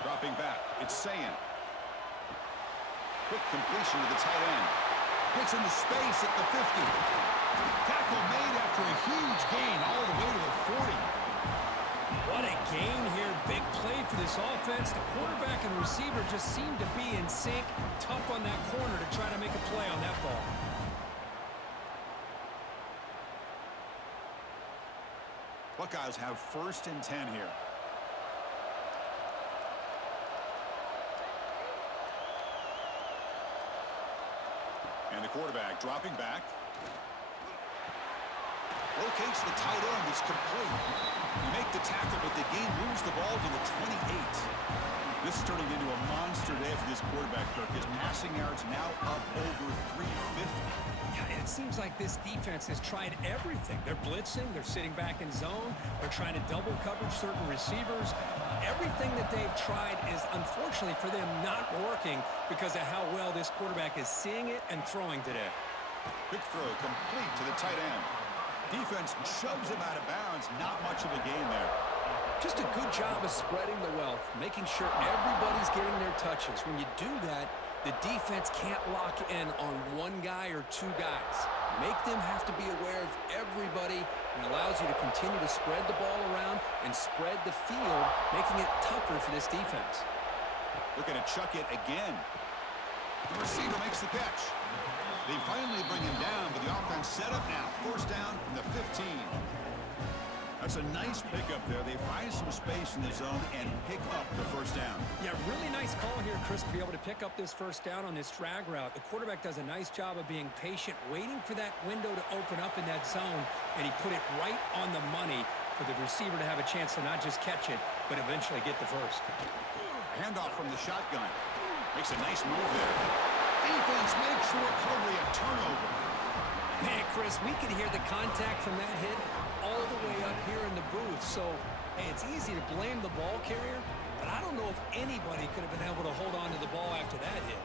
Dropping back. It's Sayan. Quick completion to the tight end. Gets into space at the 50. Tackle made after a huge gain all the way to the 40. What a gain here. Big play for this offense. The quarterback and receiver just seem to be in sync. Tough on that corner to try to make a play on that ball. Buckeyes have first and 10 here. And the quarterback dropping back. Locates the tight end. It's complete. You make the tackle, but the game moves the ball to the 28. This is turning into a monster day for this quarterback, Kirk. His passing yards now up over 350. Yeah, and it seems like this defense has tried everything. They're blitzing. They're sitting back in zone. They're trying to double coverage certain receivers. Everything that they've tried is, unfortunately for them, not working because of how well this quarterback is seeing it and throwing today. Quick throw complete to the tight end. Defense shoves him out of bounds. Not much of a gain there. Just a good job of spreading the wealth, making sure everybody's getting their touches. When you do that, the defense can't lock in on one guy or two guys. Make them have to be aware of everybody, and allows you to continue to spread the ball around and spread the field, making it tougher for this defense. Looking to chuck it again. The receiver makes the catch. They finally bring him down, but the offense set up now. First down from the 15. A That's a nice pickup there. They find some space in the zone and pick up the first down. Yeah, really nice call here, Chris, to be able to pick up this first down on this drag route. The quarterback does a nice job of being patient, waiting for that window to open up in that zone, and he put it right on the money for the receiver to have a chance to not just catch it, but eventually get the first. Handoff from the shotgun. Makes a nice move there. Defense makes the recovery a turnover. Man, Chris, we could hear the contact from that hit all the way up here in the booth. So, hey, it's easy to blame the ball carrier, but I don't know if anybody could have been able to hold on to the ball after that hit.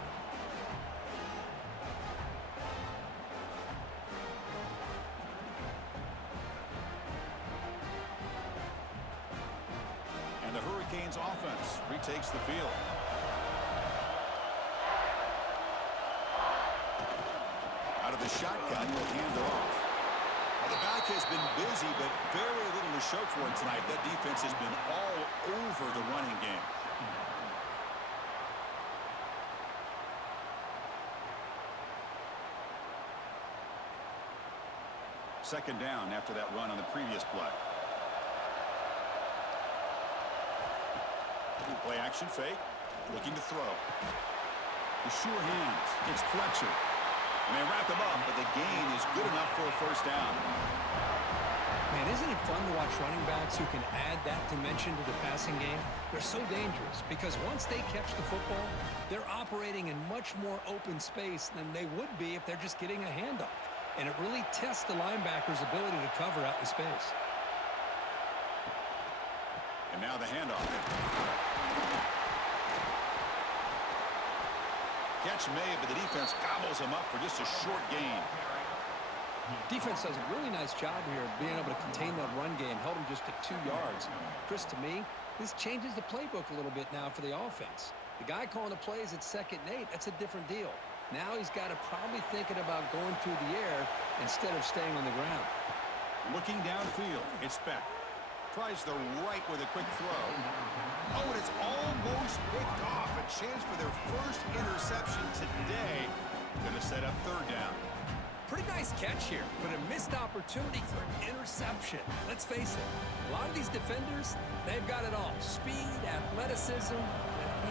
And the Hurricanes offense retakes the field. Out of the shotgun, will hand it off. Now, the back has been busy, but very little to show for it tonight. That defense has been all over the running game. Second down after that run on the previous play. Play action fake. Looking to throw. The sure hands. It's Fletcher. And they wrap him up, but the gain is good enough for a first down. Man, isn't it fun to watch running backs who can add that dimension to the passing game? They're so dangerous because once they catch the football, they're operating in much more open space than they would be if they're just getting a handoff. And it really tests the linebacker's ability to cover out in space. And now the handoff. Catch made, but the defense gobbles him up for just a short gain. Defense does a really nice job here of being able to contain that run game, held him just at 2 yards. Chris, to me, this changes the playbook a little bit now for the offense. The guy calling the plays at 2nd and 8, that's a different deal. Now he's got to probably thinking about going through the air instead of staying on the ground. Looking downfield, it's Beck. Tries the right with a quick throw. Oh, and it's almost picked off. A chance for their first interception today. Going to set up 3rd down. Pretty nice catch here, but a missed opportunity for an interception. Let's face it, a lot of these defenders, they've got it all. Speed, athleticism,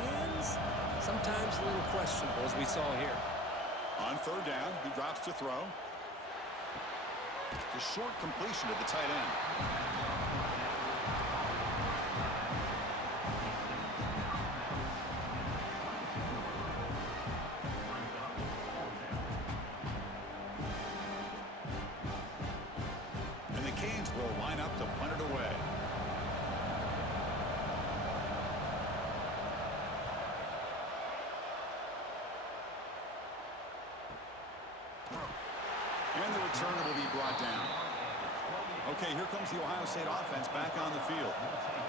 hands, sometimes a little questionable, as we saw here. On 3rd down, he drops to throw. The short completion to the tight end. And the return will be brought down. Okay, here comes the Ohio State offense back on the field.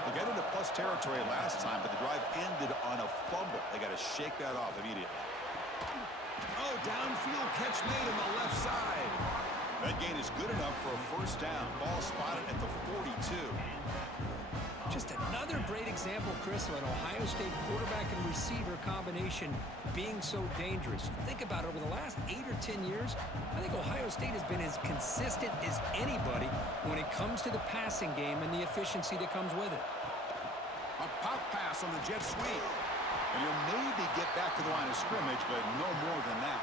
They got into plus territory last time, but the drive ended on a fumble. They got to shake that off immediately. Oh, downfield catch made on the left side. That gain is good enough for a first down. Ball spotted at the 42. Just another great example, Chris, of an Ohio State quarterback and receiver combination being so dangerous. Think about it, over the last 8 or 10 years, I think Ohio State has been as consistent as anybody when it comes to the passing game and the efficiency that comes with it. A pop pass on the jet sweep. And he'll maybe get back to the line of scrimmage, but no more than that.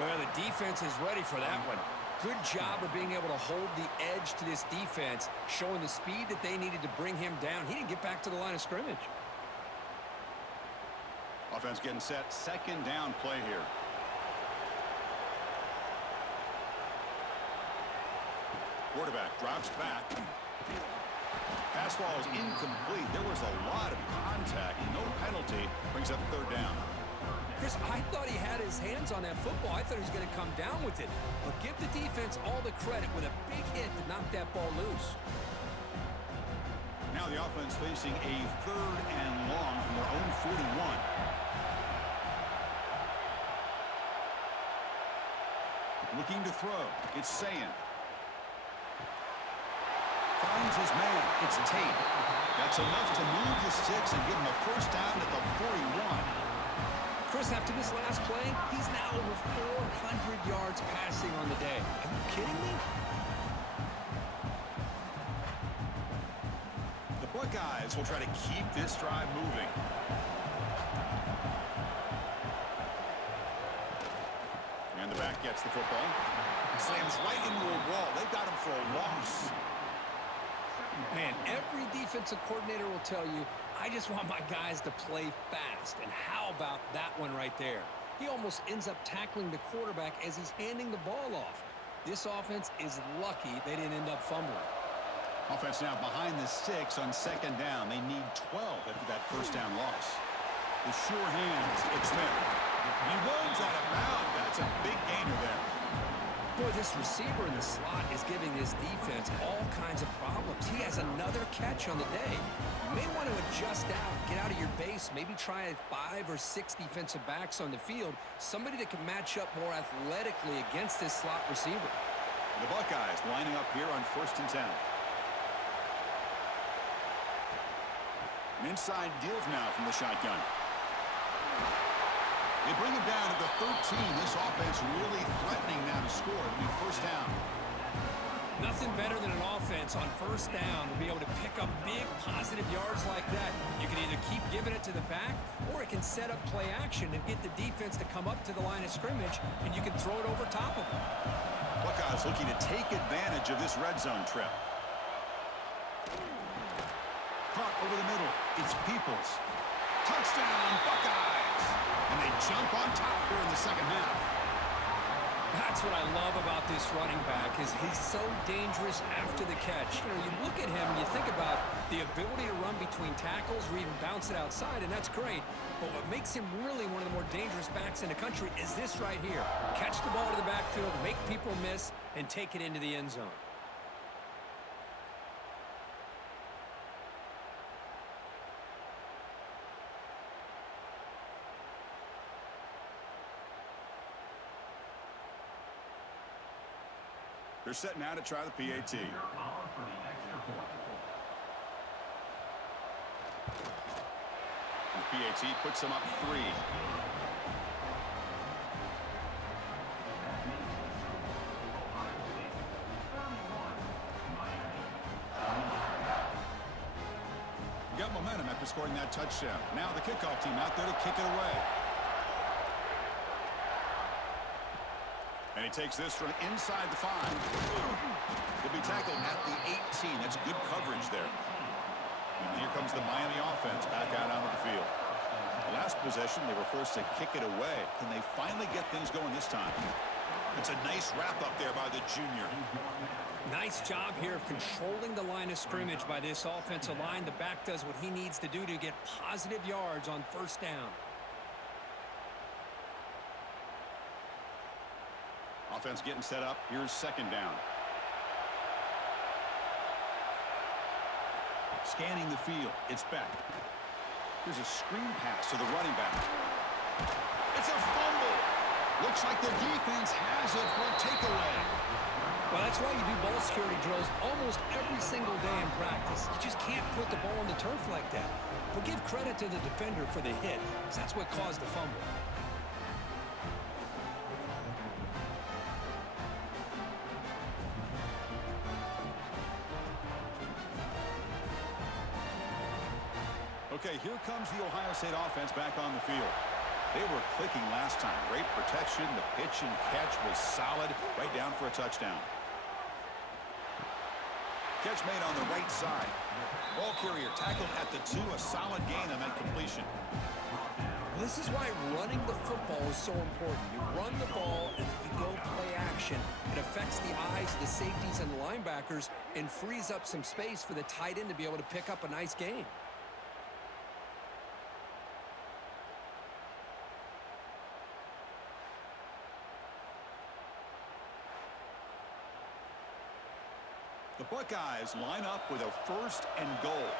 Well, the defense is ready for that one. Good job of being able to hold the edge to this defense, showing the speed that they needed to bring him down. He didn't get back to the line of scrimmage. Offense getting set. 2nd down play here. Quarterback drops back. Pass ball is incomplete. There was a lot of contact. No penalty. Brings up 3rd down. Chris, I thought he had his hands on that football. I thought he was going to come down with it. But give the defense all the credit with a big hit to knock that ball loose. Now the offense facing a 3rd and long from their own 41. Looking to throw. It's Sayin. Finds his man. It's Tate. That's enough to move the sticks and give him a first down at the 41. Chris, after this last play, he's now over 400 yards passing on the day. Are you kidding me? Buckeyes will try to keep this drive moving. And the back gets the football. Slams right into a wall. They've got him for a loss. Man, every defensive coordinator will tell you, I just want my guys to play fast. And how about that one right there? He almost ends up tackling the quarterback as he's handing the ball off. This offense is lucky they didn't end up fumbling. Offense now behind the 6 on second down. They need 12 after that first down loss. The sure hands, it's Smith. He runs out of bounds. That's a big gainer there. Boy, this receiver in the slot is giving his defense all kinds of problems. He has another catch on the day. You may want to adjust out, get out of your base, maybe try 5 or 6 defensive backs on the field, somebody that can match up more athletically against this slot receiver. The Buckeyes lining up here on 1st and 10. An inside deals now from the shotgun. They bring him down to the 13. This offense really threatening now to score. It'll be first down. Nothing better than an offense on first down to be able to pick up big positive yards like that. You can either keep giving it to the back, or it can set up play action and get the defense to come up to the line of scrimmage, and you can throw it over top of them. Buckeyes looking to take advantage of this red zone trip. Caught over the middle. It's Peoples. Touchdown, Buckeyes! And they jump on top here in the second half. That's what I love about this running back, is he's so dangerous after the catch. You know, you look at him and you think about the ability to run between tackles or even bounce it outside, and that's great. But what makes him really one of the more dangerous backs in the country is this right here. Catch the ball to the backfield, make people miss, and take it into the end zone. They're set now to try the PAT. The PAT puts them up 3. Got momentum after scoring that touchdown. Now the kickoff team out there to kick it away. And he takes this from inside the 5. He'll be tackled at the 18. That's good coverage there. And here comes the Miami offense back out onto the field. Last possession, they were forced to kick it away. Can they finally get things going this time? It's a nice wrap-up there by the junior. Nice job here of controlling the line of scrimmage by this offensive line. The back does what he needs to do to get positive yards on first down. Offense getting set up. Here's second down. Scanning the field. It's Beck. Here's a screen pass to the running back. It's a fumble. Looks like the defense has it for a takeaway. Well, that's why you do ball security drills almost every single day in practice. You just can't put the ball on the turf like that. But give credit to the defender for the hit, because that's what caused the fumble. Okay, here comes the Ohio State offense back on the field. They were clicking last time. Great protection. The pitch and catch was solid. Right down for a touchdown. Catch made on the right side. Ball carrier tackled at the 2. A solid gain on that completion. This is why running the football is so important. You run the ball and you go play action. It affects the eyes of the safeties and the linebackers and frees up some space for the tight end to be able to pick up a nice gain. The Buckeyes line up with a 1st and goal.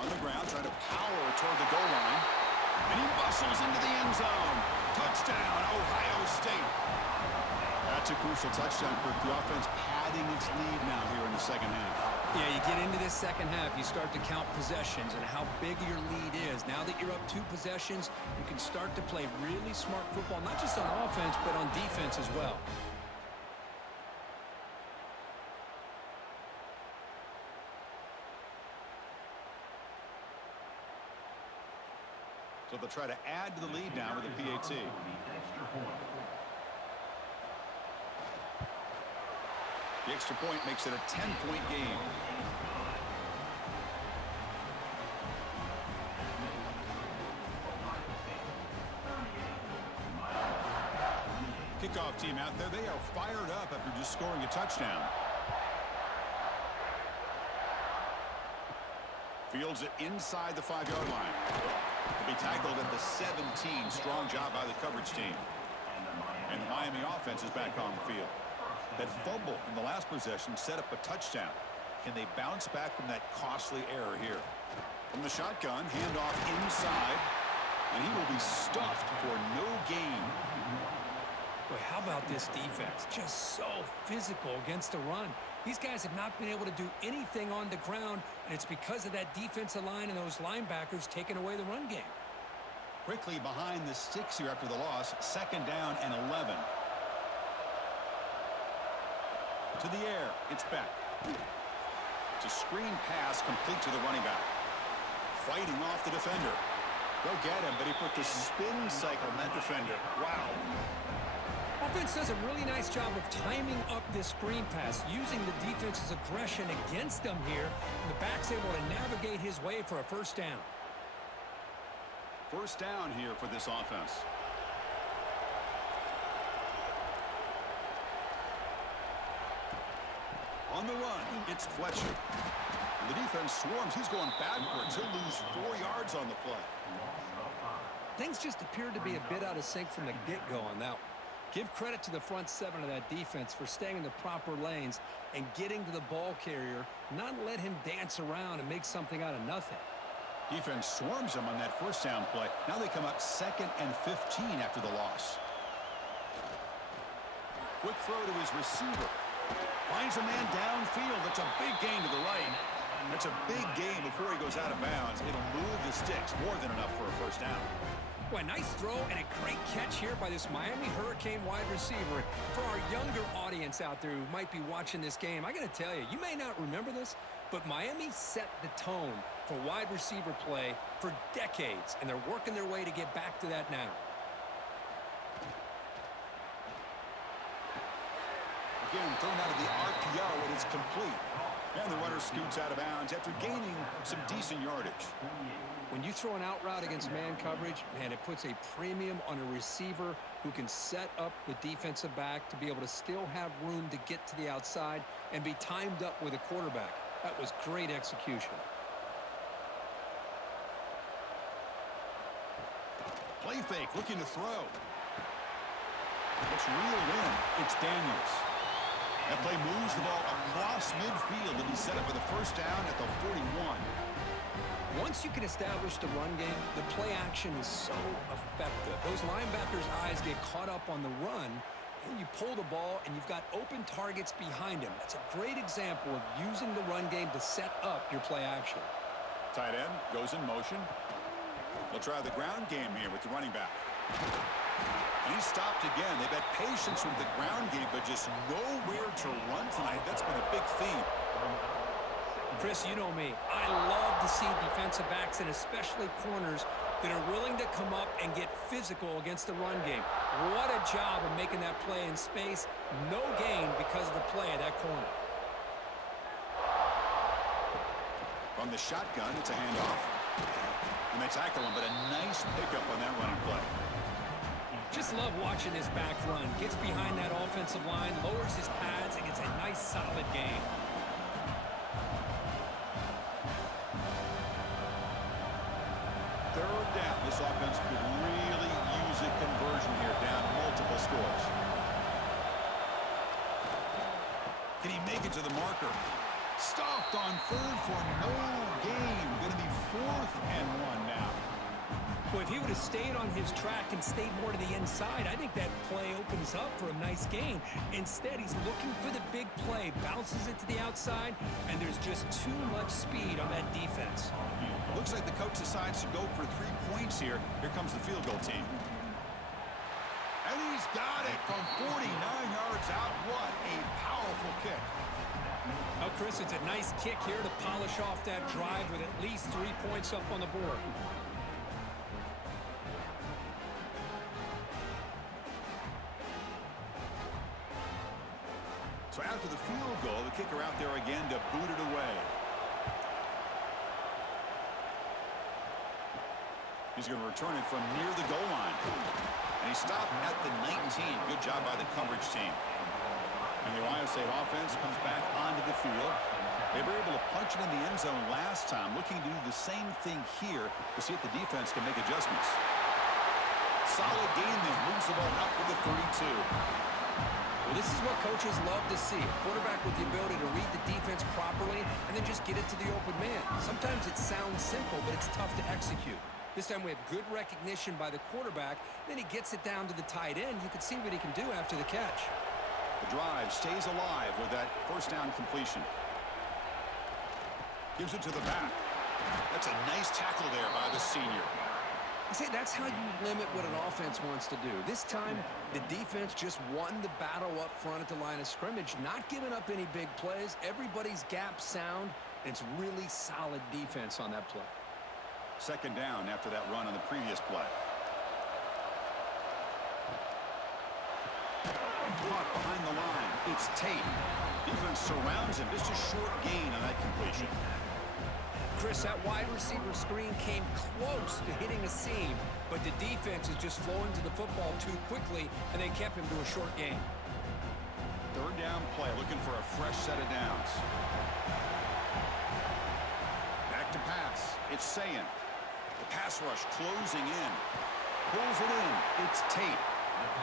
On the ground, trying to power toward the goal line. And he bustles into the end zone. Touchdown, Ohio State. That's a crucial touchdown for the offense, padding its lead now here in the second half. Yeah, you get into this second half, you start to count possessions and how big your lead is. Now that you're up 2 possessions, you can start to play really smart football, not just on offense, but on defense as well. So they'll try to add to the lead now with a PAT. The extra point makes it a 10-point game. Kickoff team out there. They are fired up after just scoring a touchdown. Fields it inside the 5-yard line. He'll be tackled at the 17. Strong job by the coverage team. And the Miami offense is back on the field. That fumble in the last possession set up a touchdown. Can they bounce back from that costly error here? From the shotgun, handoff inside. And he will be stuffed for no gain. Boy, how about this defense? Just so physical against the run. These guys have not been able to do anything on the ground, and it's because of that defensive line and those linebackers taking away the run game. Quickly behind the sticks here after the loss. 2nd down and 11. To the air. It's back. It's a screen pass complete to the running back. Fighting off the defender. Go get him, but he put the spin cycle on that defender. Wow. Offense does a really nice job of timing up this screen pass, using the defense's aggression against them here. And the back's able to navigate his way for a 1st down. 1st down here for this offense. On the run, it's Fletcher. The defense swarms. He's going backwards. He'll lose 4 yards on the play. Things just appeared to be a bit out of sync from the get-go on that one. Give credit to the front 7 of that defense for staying in the proper lanes and getting to the ball carrier, not let him dance around and make something out of nothing. Defense swarms him on that 1st down play. Now they come up 2nd and 15 after the loss. Quick throw to his receiver. Finds a man downfield. That's a big gain to the right. That's a big gain before he goes out of bounds. It'll move the sticks more than enough for a 1st down. Well, a nice throw and a great catch here by this Miami Hurricane wide receiver. For our younger audience out there who might be watching this game, I got to tell you, you may not remember this, but Miami set the tone for wide receiver play for decades, and they're working their way to get back to that now. Again, thrown out of the RPO, and it's complete. And the runner scoots out of bounds after gaining some decent yardage. When you throw an out route against man coverage, man, it puts a premium on a receiver who can set up the defensive back to be able to still have room to get to the outside and be timed up with a quarterback. That was great execution. Play fake, looking to throw. It's reeled in. It's Daniels. That play moves the ball across midfield, and he's set up with a 1st down at the 41. Once you can establish the run game, the play action is so effective. Those linebackers' eyes get caught up on the run, and you pull the ball, and you've got open targets behind him. That's a great example of using the run game to set up your play action. Tight end goes in motion. They'll try the ground game here with the running back. And he's stopped again. They've had patience with the ground game, but just nowhere to run tonight. That's been a big theme. Chris, you know me. I love to see defensive backs and especially corners that are willing to come up and get physical against the run game. What a job of making that play in space. No gain because of the play of that corner. From the shotgun, it's a handoff. And they tackle him, but a nice pickup on that running play. Just love watching this back run. Gets behind that offensive line, lowers his pads, and gets a nice solid gain. Third down. This offense could really use a conversion here, down multiple scores. Can he make it to the marker? Stopped on 3rd for no gain. Going to be 4th and 1 now. Well, if he would have stayed on his track and stayed more to the inside, I think that play opens up for a nice gain. Instead, he's looking for the big play, bounces it to the outside, and there's just too much speed on that defense. Looks like the coach decides to go for 3 points here. Here comes the field goal team. And he's got it from 49 yards out. What a powerful kick. Well, Chris, it's a nice kick here to polish off that drive with at least 3 points up on the board. He's going to return it from near the goal line. And he stopped at the 19. Good job by the coverage team. And the Ohio State offense comes back onto the field. They were able to punch it in the end zone last time, looking to do the same thing here to see if the defense can make adjustments. Solid game there. Moves the ball up with the 32. Well, this is what coaches love to see. A quarterback with the ability to read the defense properly and then just get it to the open man. Sometimes it sounds simple, but it's tough to execute. This time we have good recognition by the quarterback. Then he gets it down to the tight end. You can see what he can do after the catch. The drive stays alive with that first down completion. Gives it to the back. That's a nice tackle there by the senior. I say that's how you limit what an offense wants to do. This time, the defense just won the battle up front at the line of scrimmage, not giving up any big plays. Everybody's gap sound, and it's really solid defense on that play. Second down after that run on the previous play. Caught behind the line. It's Tate. Defense surrounds him. Just a short gain on that completion. Chris, that wide receiver screen came close to hitting a seam, but the defense is just flowing to the football too quickly, and they kept him to a short gain. Third down play, looking for a fresh set of downs. Back to pass. It's Sayin. The pass rush closing in. Pulls it in. It's Tate.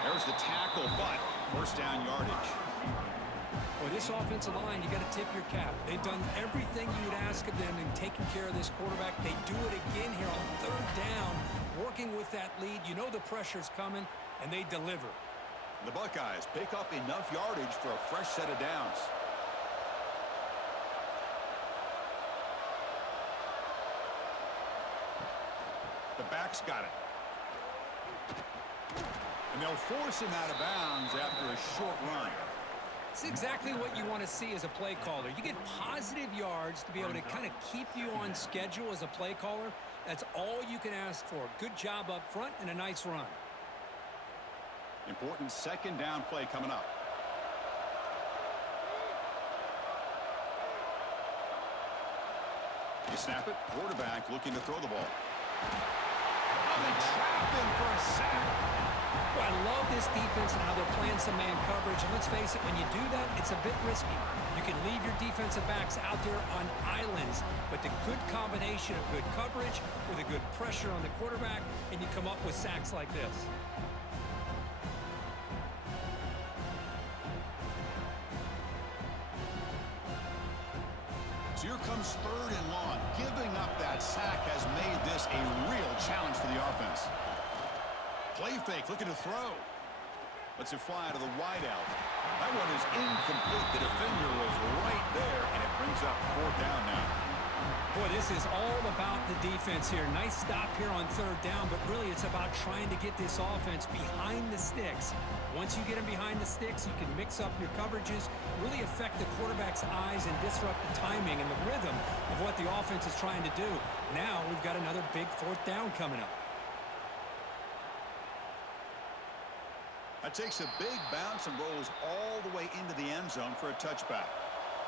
There's the tackle, but first down yardage. Well, this offensive line, you got to tip your cap. They've done everything you'd ask of them in taking care of this quarterback. They do it again here on third down, working with that lead. You know the pressure's coming, and they deliver. The Buckeyes pick up enough yardage for a fresh set of downs. The back's got it. And they'll force him out of bounds after a short run. It's exactly what you want to see as a play caller. You get positive yards to be able to kind of keep you on schedule as a play caller. That's all you can ask for. Good job up front and a nice run. Important second down play coming up. You snap it. Quarterback looking to throw the ball. Oh, they trap him for a sack. Well, I love this defense and how they're playing some man coverage. And let's face it, when you do that, it's a bit risky. You can leave your defensive backs out there on islands, but the good combination of good coverage with a good pressure on the quarterback, and you come up with sacks like this. So here comes third and long. Giving up that sack has made this a real challenge for the offense. Play fake, looking to throw. Lets it fly to the wideout. That one is incomplete. The defender was right there, and it brings up fourth down now. Boy, this is all about the defense here. Nice stop here on third down, but really it's about trying to get this offense behind the sticks. Once you get them behind the sticks, you can mix up your coverages, really affect the quarterback's eyes and disrupt the timing and the rhythm of what the offense is trying to do. Now we've got another big fourth down coming up. That takes a big bounce and rolls all the way into the end zone for a touchback.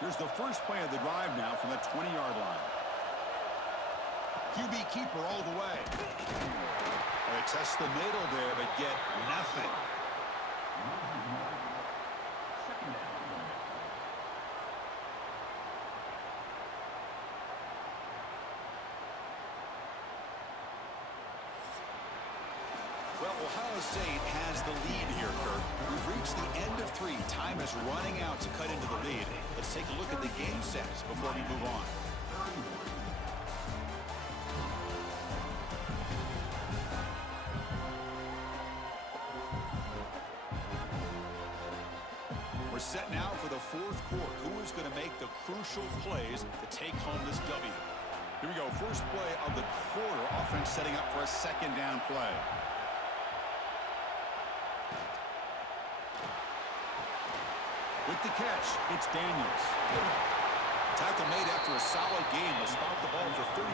Here's the first play of the drive now from the 20-yard line. QB keeper all the way. They test the middle there, but get nothing. Well, Ohio State has the lead here, Kirk. We've reached the end of 3. Time is running out to cut into the lead. Let's take a look at the game sets before we move on. We're set now for the fourth quarter. Who is going to make the crucial plays to take home this W? Here we go. First play of the quarter. Offense setting up for a second down play. With the catch, it's Daniels. Tackle made after a solid game. They'll spot the ball for 31.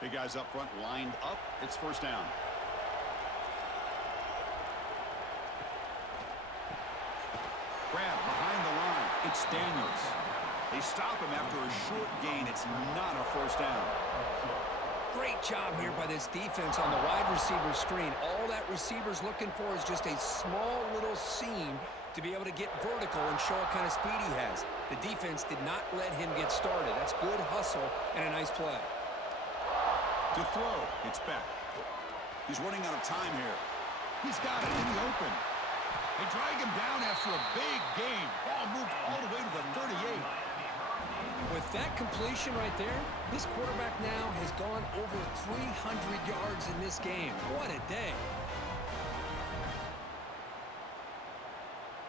Big guys up front lined up. It's first down. It's Daniels. They stop him after a short gain. It's not a first down. Great job here by this defense on the wide receiver screen. All that receiver's looking for is just a small little seam to be able to get vertical and show what kind of speed he has. The defense did not let him get started. That's good hustle and a nice play. To throw, it's Beck. He's running out of time here. He's got it in the open. They drag him down after a big gain. Ball moved all the way to the 38. With that completion right there, this quarterback now has gone over 300 yards in this game. What a day.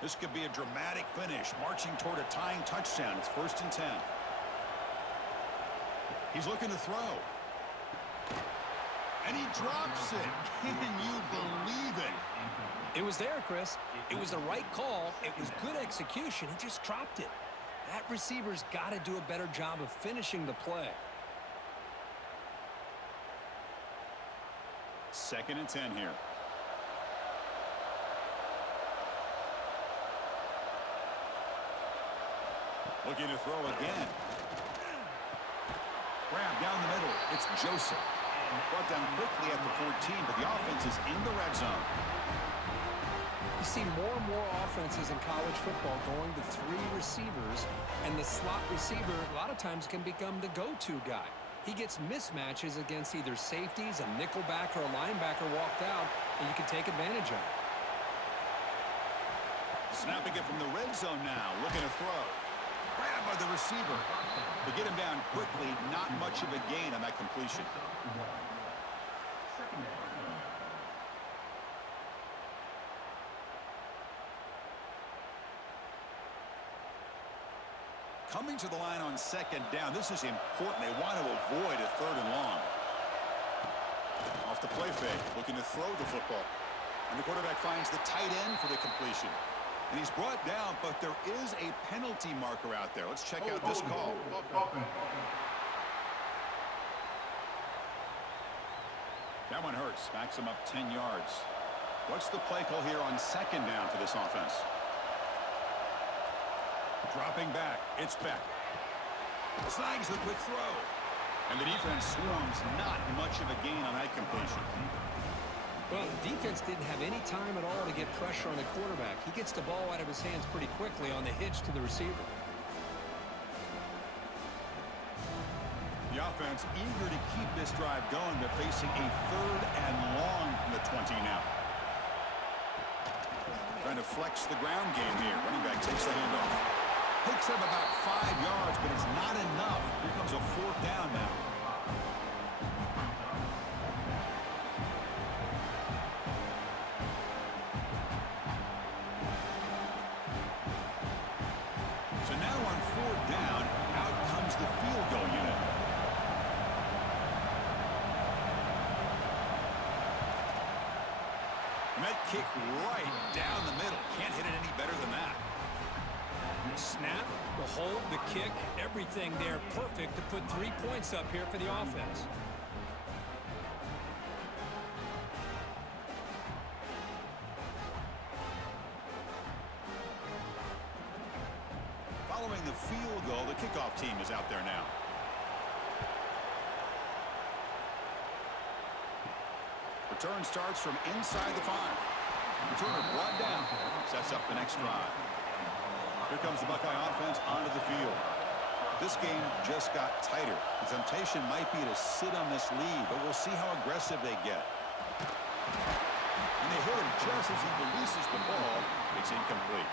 This could be a dramatic finish, marching toward a tying touchdown. It's 1st and 10. He's looking to throw. And he drops it. Can you believe it? It was there, Chris. It was the right call. It was good execution. He just dropped it. That receiver's got to do a better job of finishing the play. 2nd and 10 here. Looking to throw again. Grab down the middle. It's Joseph. Brought down quickly at the 14, but the offense is in the red zone. You see more and more offenses in college football going to 3 receivers, and the slot receiver a lot of times can become the go-to guy. He gets mismatches against either safeties, a nickelback, or a linebacker walked out, and you can take advantage of it. Snapping it from the red zone now, looking to throw. Grabbed by the receiver. To get him down quickly, not much of a gain on that completion. Coming to the line on 2nd down. This is important. They want to avoid a 3rd and long. Off the play fake, looking to throw the football. And the quarterback finds the tight end for the completion. And he's brought down, but there is a penalty marker out there. Let's check out this call. That one hurts. Backs him up 10 yards. What's the play call here on 2nd down for this offense? Dropping back. It's Beck. Snags the quick throw. And the defense swarms. Not much of a gain on that completion. Well, the defense didn't have any time at all to get pressure on the quarterback. He gets the ball out of his hands pretty quickly on the hitch to the receiver. The offense eager to keep this drive going, but facing a 3rd and long from the 20 now. Trying to flex the ground game here. Running back takes the handoff. Picks up about 5 yards, but it's not enough. Here comes a 4th down now. So now on 4th down, out comes the field goal unit. And that kick right down the middle. Can't hit it any better than that. Snap, the hold, the kick, everything there perfect to put 3 points up here for the offense. Following the field goal, the kickoff team is out there now. Return starts from inside the 5. Returner brought down. Sets up the next drive. Here comes the Buckeye offense onto the field. This game just got tighter. The temptation might be to sit on this lead, but we'll see how aggressive they get. And they hit him just as he releases the ball. It's incomplete.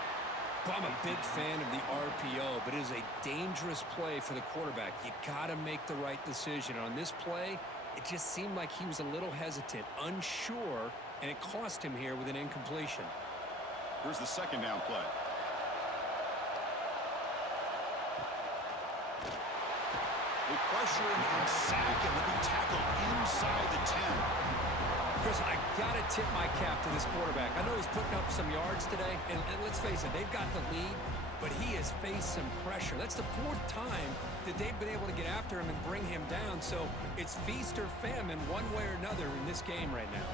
I'm a big fan of the RPO, but it is a dangerous play for the quarterback. You got to make the right decision. On this play, it just seemed like he was a little hesitant, unsure, and it cost him here with an incompletion. Here's the 2nd down play. They pressure him and sack him. He'll be tackled inside the 10. Chris, I got to tip my cap to this quarterback. I know he's putting up some yards today, and let's face it, they've got the lead, but he has faced some pressure. That's the 4th time that they've been able to get after him and bring him down, so it's feast or famine one way or another in this game right now.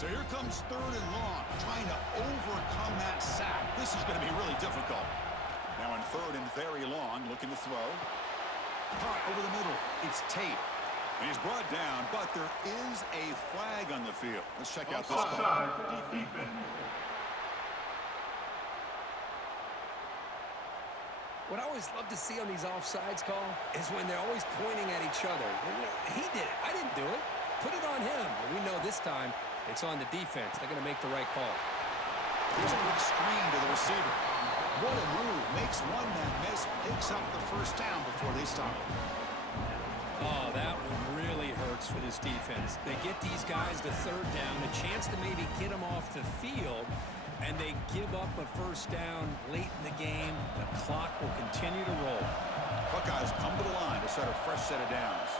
So here comes 3rd and long, trying to overcome that sack. This is going to be really difficult. Now in 3rd and very long, looking to throw. Caught over the middle. It's Tate. And he's brought down, but there is a flag on the field. Let's check out this call. What I always love to see on these offsides call is when they're always pointing at each other. He did it. I didn't do it. Put it on him. And we know this time it's on the defense. They're going to make the right call. Here's a quick screen to the receiver. What a move. Makes one man miss. Picks up the first down before they stop it. Oh, that one really hurts for this defense. They get these guys to 3rd down, a chance to maybe get them off the field, and they give up a first down late in the game. The clock will continue to roll. Buckeyes come to the line to start a fresh set of downs.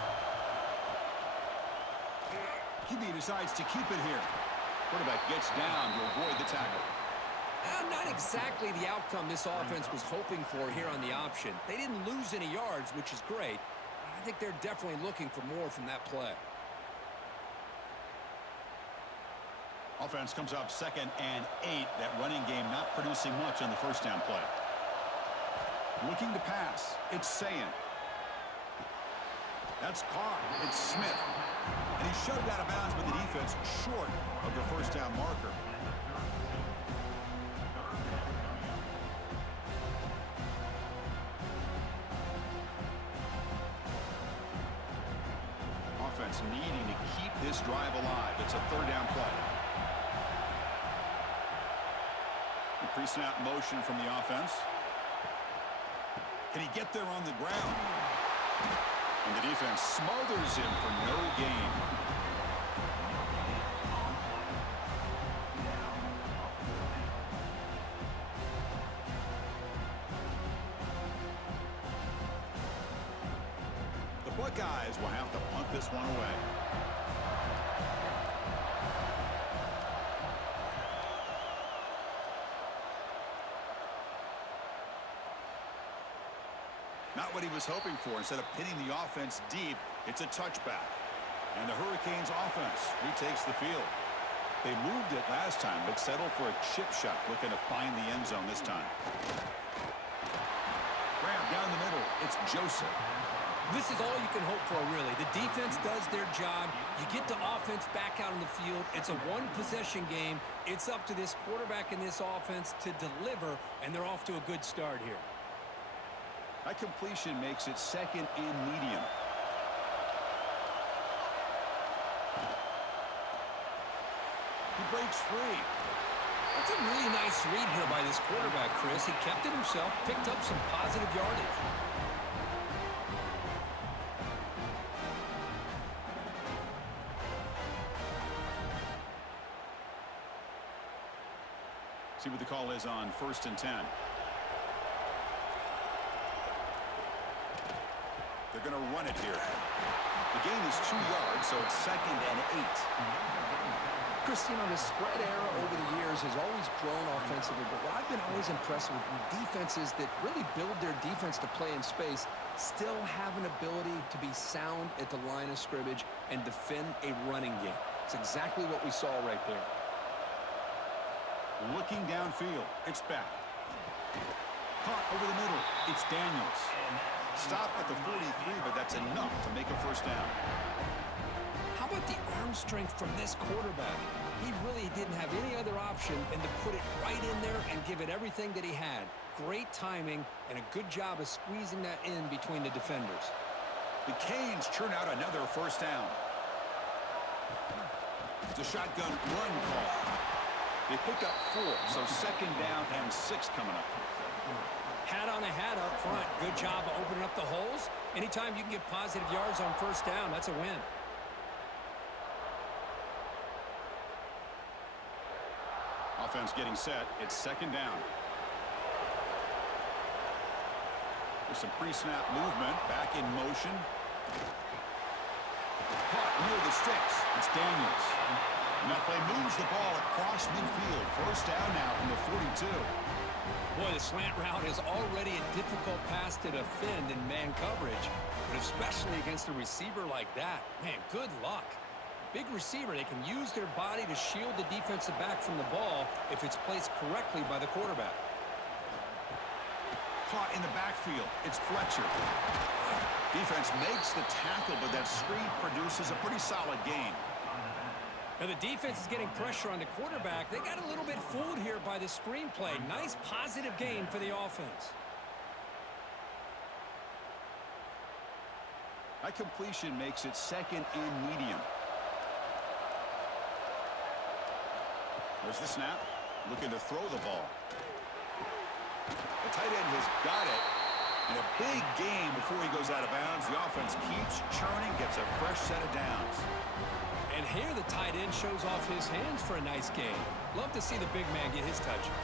QB decides to keep it here. Quarterback gets down to avoid the tackle. Not exactly the outcome this offense was hoping for here on the option. They didn't lose any yards, which is great. I think they're definitely looking for more from that play. Offense comes up 2nd and 8. That running game not producing much on the first down play. Looking to pass. It's Sayin. That's Carr. It's Smith. And he's shoved out of bounds with the defense short of the first down marker. Offense needing to keep this drive alive. It's a 3rd down play. The pre-snap motion from the offense. Can he get there on the ground? And the defense smothers him for no gain. The Buckeyes will have to punt this one away. Not what he was hoping for. Instead of pinning the offense deep, it's a touchback. And the Hurricanes offense retakes the field. They moved it last time, but settled for a chip shot, looking to find the end zone this time. Grab down the middle. It's Joseph. This is all you can hope for, really. The defense does their job. You get the offense back out on the field. It's a one-possession game. It's up to this quarterback and this offense to deliver, and they're off to a good start here. That completion makes it 2nd and medium. He breaks free. That's a really nice read here by this quarterback, Chris. He kept it himself, picked up some positive yardage. See what the call is on 1st and 10. They're going to run it here. The gain is 2 yards, so it's 2nd and 8. Chris, you know, the spread era over the years has always grown offensively, but what I've been always impressed with defenses that really build their defense to play in space still have an ability to be sound at the line of scrimmage and defend a running game. It's exactly what we saw right there. Looking downfield, it's back. Caught over the middle, it's Daniels. Stop at the 43, but that's enough to make a first down. How about the arm strength from this quarterback? He really didn't have any other option than to put it right in there and give it everything that he had. Great timing and a good job of squeezing that in between the defenders. The Canes churn out another first down. It's a shotgun run call. They pick up 4, so 2nd down and 6 coming up. Hat on a hat up front. Good job of opening up the holes. Anytime you can get positive yards on first down, that's a win. Offense getting set. It's 2nd down. With some pre-snap movement. Back in motion. Caught near the sticks. It's Daniels. And that play moves the ball across midfield. First down now from the 42. Boy, the slant route is already a difficult pass to defend in man coverage, but especially against a receiver like that. Man, good luck. Big receiver, they can use their body to shield the defensive back from the ball if it's placed correctly by the quarterback. Caught in the backfield. It's Fletcher. Defense makes the tackle, but that screen produces a pretty solid gain. Now the defense is getting pressure on the quarterback. They got a little bit fooled here by the screenplay. Nice positive gain for the offense. That completion makes it second and medium. There's the snap. Looking to throw the ball. The tight end has got it. And a big gain before he goes out of bounds. The offense keeps churning, gets a fresh set of downs. And here the tight end shows off his hands for a nice gain. Love to see the big man get his touches.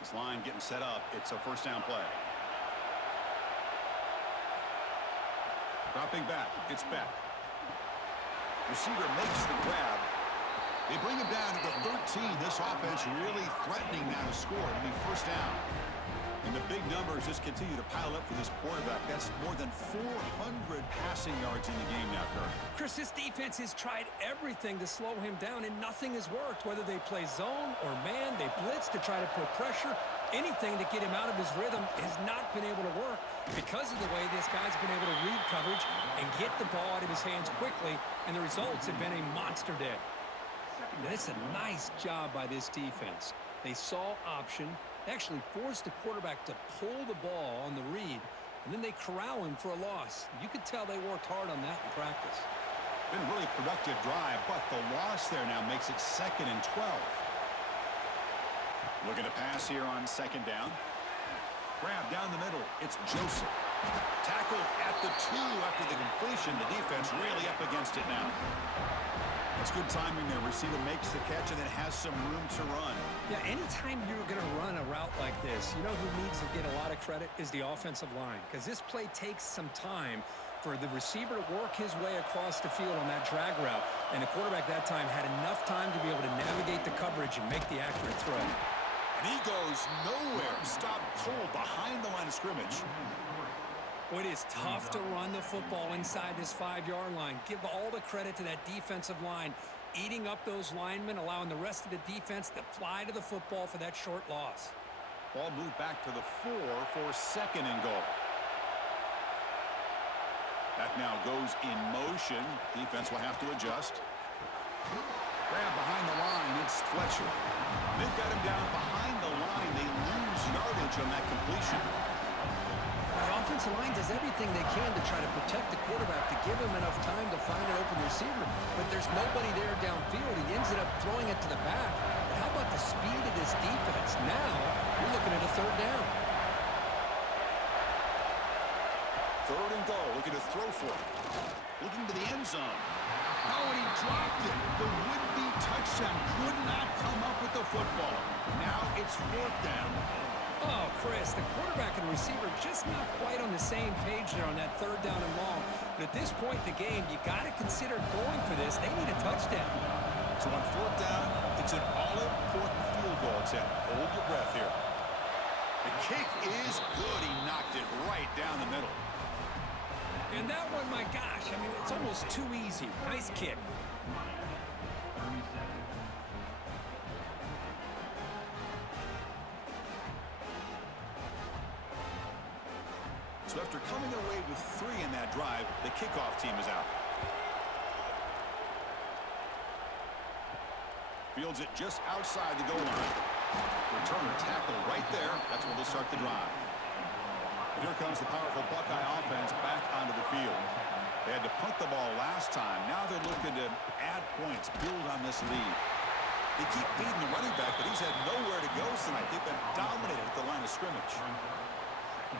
This line getting set up. It's a first down play. Dropping back. It's Beck. Receiver makes the grab. They bring him down to the 13. This offense really threatening now to score. It'll be first down. And the big numbers just continue to pile up for this quarterback. That's more than 400 passing yards in the game now, Kirk. Chris, this defense has tried everything to slow him down, and nothing has worked. Whether they play zone or man, they blitz to try to put pressure. Anything to get him out of his rhythm has not been able to work because of the way this guy's been able to read coverage and get the ball out of his hands quickly, and the results have been a monster day. That's a nice job by this defense. They saw option, actually forced the quarterback to pull the ball on the read, and then they corral him for a loss. You could tell they worked hard on that in practice. Been a really productive drive, but the loss there now makes it second and 12. Looking to pass here on second down. Grab down the middle. It's Joseph. Tackle at the 2 after the completion. The defense really up against it now. That's good timing there. Receiver makes the catch and then has some room to run. Yeah, anytime you're going to run a route like this, you know who needs to get a lot of credit is the offensive line, because this play takes some time for the receiver to work his way across the field on that drag route, and the quarterback that time had enough time to be able to navigate the coverage and make the accurate throw. And he goes nowhere. Stop cold behind the line of scrimmage. Boy, it is tough to run the football inside this 5-yard line. Give all the credit to that defensive line, eating up those linemen, allowing the rest of the defense to fly to the football for that short loss. Ball moved back to the 4 for second and goal. That now goes in motion. Defense will have to adjust. Grab behind the line. It's Fletcher. They've got him down behind the line. They lose yardage on that completion. The offensive line does everything they can to try to protect the quarterback, to give him enough time to find an open receiver, but there's nobody there downfield. He ends up throwing it to the back. But how about the speed of this defense? Now you're looking at a third down. Third and goal. Looking to throw for it. Looking to the end zone. Oh, and he dropped it. The would-be touchdown could not come up with the football. Now it's fourth down. Oh, Chris, the quarterback and receiver just not quite on the same page there on that third down and long. But at this point in the game, you got to consider going for this. They need a touchdown. So on fourth down, it's an all-important field goal. It's at hold your breath here. The kick is good. He knocked it right down the middle. And that one, my gosh, I mean, it's almost too easy. Nice kick. So after coming away with 3 in that drive, the kickoff team is out. Fields it just outside the goal line. Returner tackle right there. That's where they'll start the drive. Here comes the powerful Buckeye offense back onto the field. They had to punt the ball last time. Now they're looking to add points, build on this lead. They keep feeding the running back, but he's had nowhere to go tonight. They've been dominated at the line of scrimmage.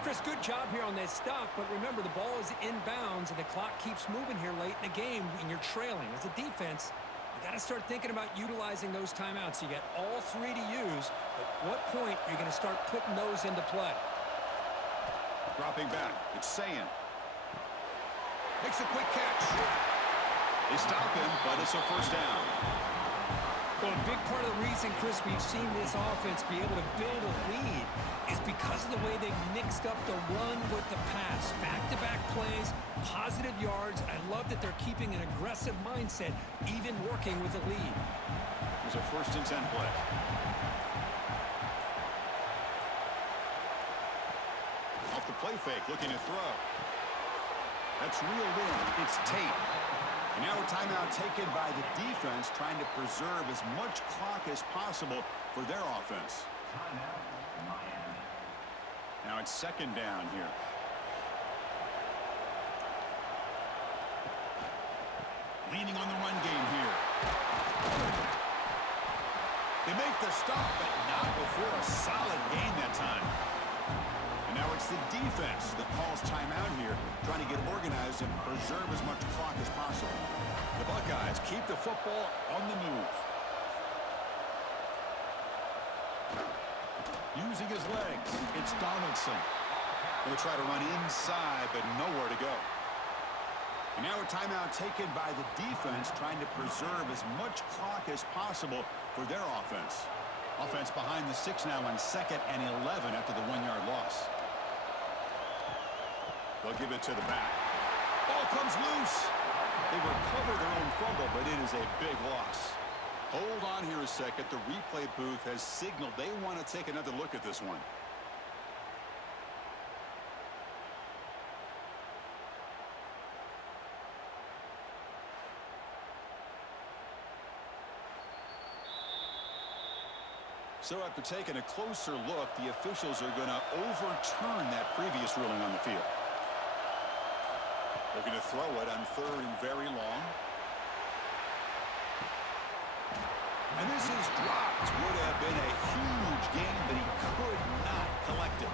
Chris, good job here on that stop, but remember the ball is inbounds and the clock keeps moving here late in the game and you're trailing. As a defense, you got to start thinking about utilizing those timeouts. You got all 3 to use, but what point are you going to start putting those into play? Dropping back, it's Sayan. Makes a quick catch. They stop him, but it's a first down. Well, a big part of the reason, Chris, we've seen this offense be able to build a lead is because of the way they mix mixed up the run with the pass. Back-to-back plays, positive yards. I love that they're keeping an aggressive mindset, even working with a lead. Here's a 1st and 10 play. Off the play fake, looking to throw. That's reeled in. It's tape. And now a timeout taken by the defense, trying to preserve as much clock as possible for their offense. Now it's 2nd down here. Leaning on the run game here. They make the stop, but not before a solid gain that time. And now it's the defense that calls timeout here, trying to get organized and preserve as much clock as possible. The Buckeyes keep the football on the move. Using his legs, it's Donaldson. They'll try to run inside, but nowhere to go. And now a timeout taken by the defense, trying to preserve as much clock as possible for their offense. Offense behind the 6 now on 2nd and 11 after the 1-yard loss. They'll give it to the back. Ball comes loose. They recover their own fumble, but it is a big loss. Hold on here a second. The replay booth has signaled they want to take another look at this one. So after taking a closer look, the officials are going to overturn that previous ruling on the field. They're going to throw it on 3rd and very long. And this is dropped. Would have been a huge gain, but he could not collect it.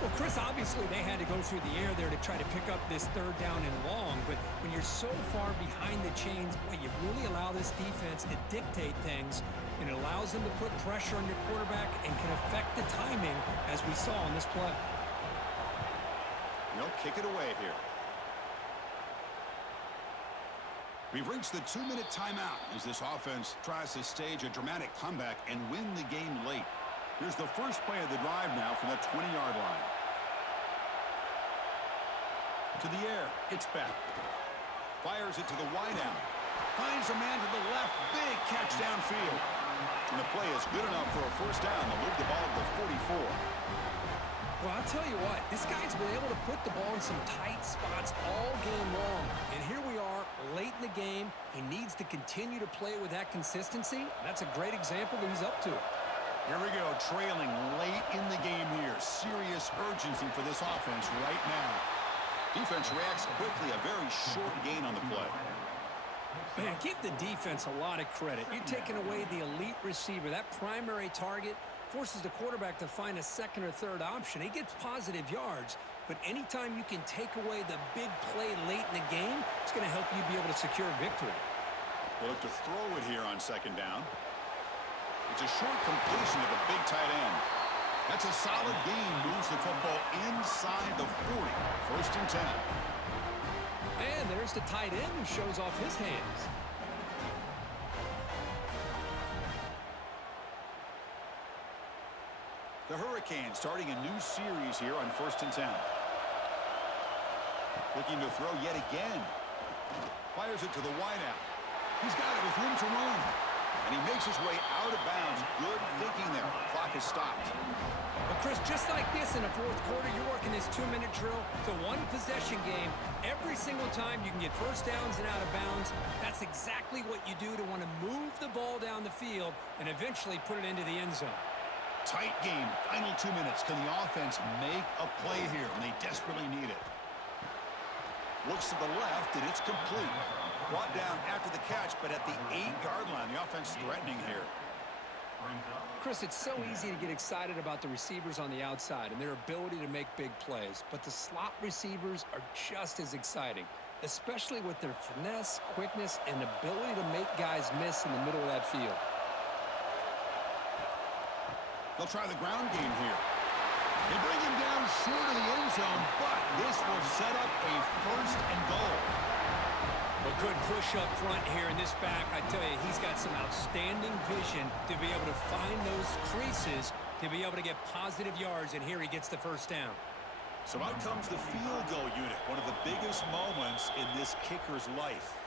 Well, Chris, obviously they had to go through the air there to try to pick up this 3rd down and long, but when you're so far behind the chains, boy, you really allow this defense to dictate things, and it allows them to put pressure on your quarterback and can affect the timing, as we saw on this play. They'll kick it away here. We've reached the 2-minute timeout as this offense tries to stage a dramatic comeback and win the game late. Here's the first play of the drive now from that 20-yard line. To the air, it's back. Fires it to the wideout. Finds a man to the left. Big catch downfield. And the play is good enough for a 1st down. They'll move the ball to the 44. Well, I'll tell you what, this guy's been able to put the ball in some tight spots all game long. And here we are, late in the game. He needs to continue to play with that consistency. That's a great example that he's up to it. Here we go, trailing late in the game here. Serious urgency for this offense right now. Defense reacts quickly, a very short gain on the play. Man, give the defense a lot of credit. You're taking away the elite receiver. That primary target forces the quarterback to find a 2nd or 3rd option. He gets positive yards, but anytime you can take away the big play late in the game, it's going to help you be able to secure victory. They look to throw it here on 2nd down. It's a short completion of a big tight end. That's a solid gain, moves the football inside the 40. 1st and 10. And there's the tight end who shows off his hands. The Hurricanes starting a new series here on 1st and 10. Looking to throw yet again. Fires it to the wideout. He's got it with room to run. And he makes his way out of bounds. Good thinking there. Clock is stopped. Well, Chris, just like this in the 4th quarter, you're working this 2-minute drill. It's a one-possession game. Every single time you can get 1st downs and out of bounds. That's exactly what you do to want to move the ball down the field and eventually put it into the end zone. Tight game. Final 2 minutes. Can the offense make a play here? And they desperately need it. Looks to the left, and it's complete. Brought down after the catch, but at the 8-yard line, the offense threatening here. Chris, it's so easy to get excited about the receivers on the outside and their ability to make big plays, but the slot receivers are just as exciting, especially with their finesse, quickness, and ability to make guys miss in the middle of that field. They'll try the ground game here. They bring him down short of the end zone, but this will set up a 1st and goal. A good push up front here in this back. I tell you, he's got some outstanding vision to be able to find those creases to be able to get positive yards, and here he gets the first down. So out comes the field goal unit, one of the biggest moments in this kicker's life.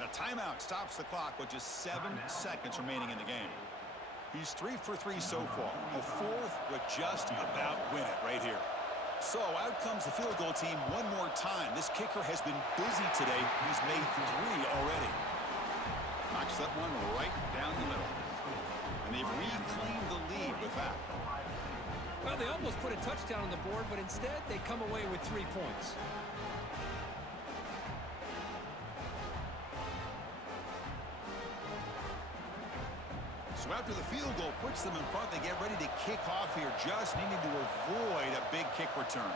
And a timeout stops the clock with just 7 seconds remaining in the game. He's 3 for 3 so far. A fourth would just about win it right here. So out comes the field goal team one more time. This kicker has been busy today. He's made 3 already. Knocks that one right down the middle. And they've reclaimed the lead with that. Well, they almost put a touchdown on the board, but instead they come away with 3 points. So after the field goal puts them in front, they get ready to kick off here, just needing to avoid a big kick return.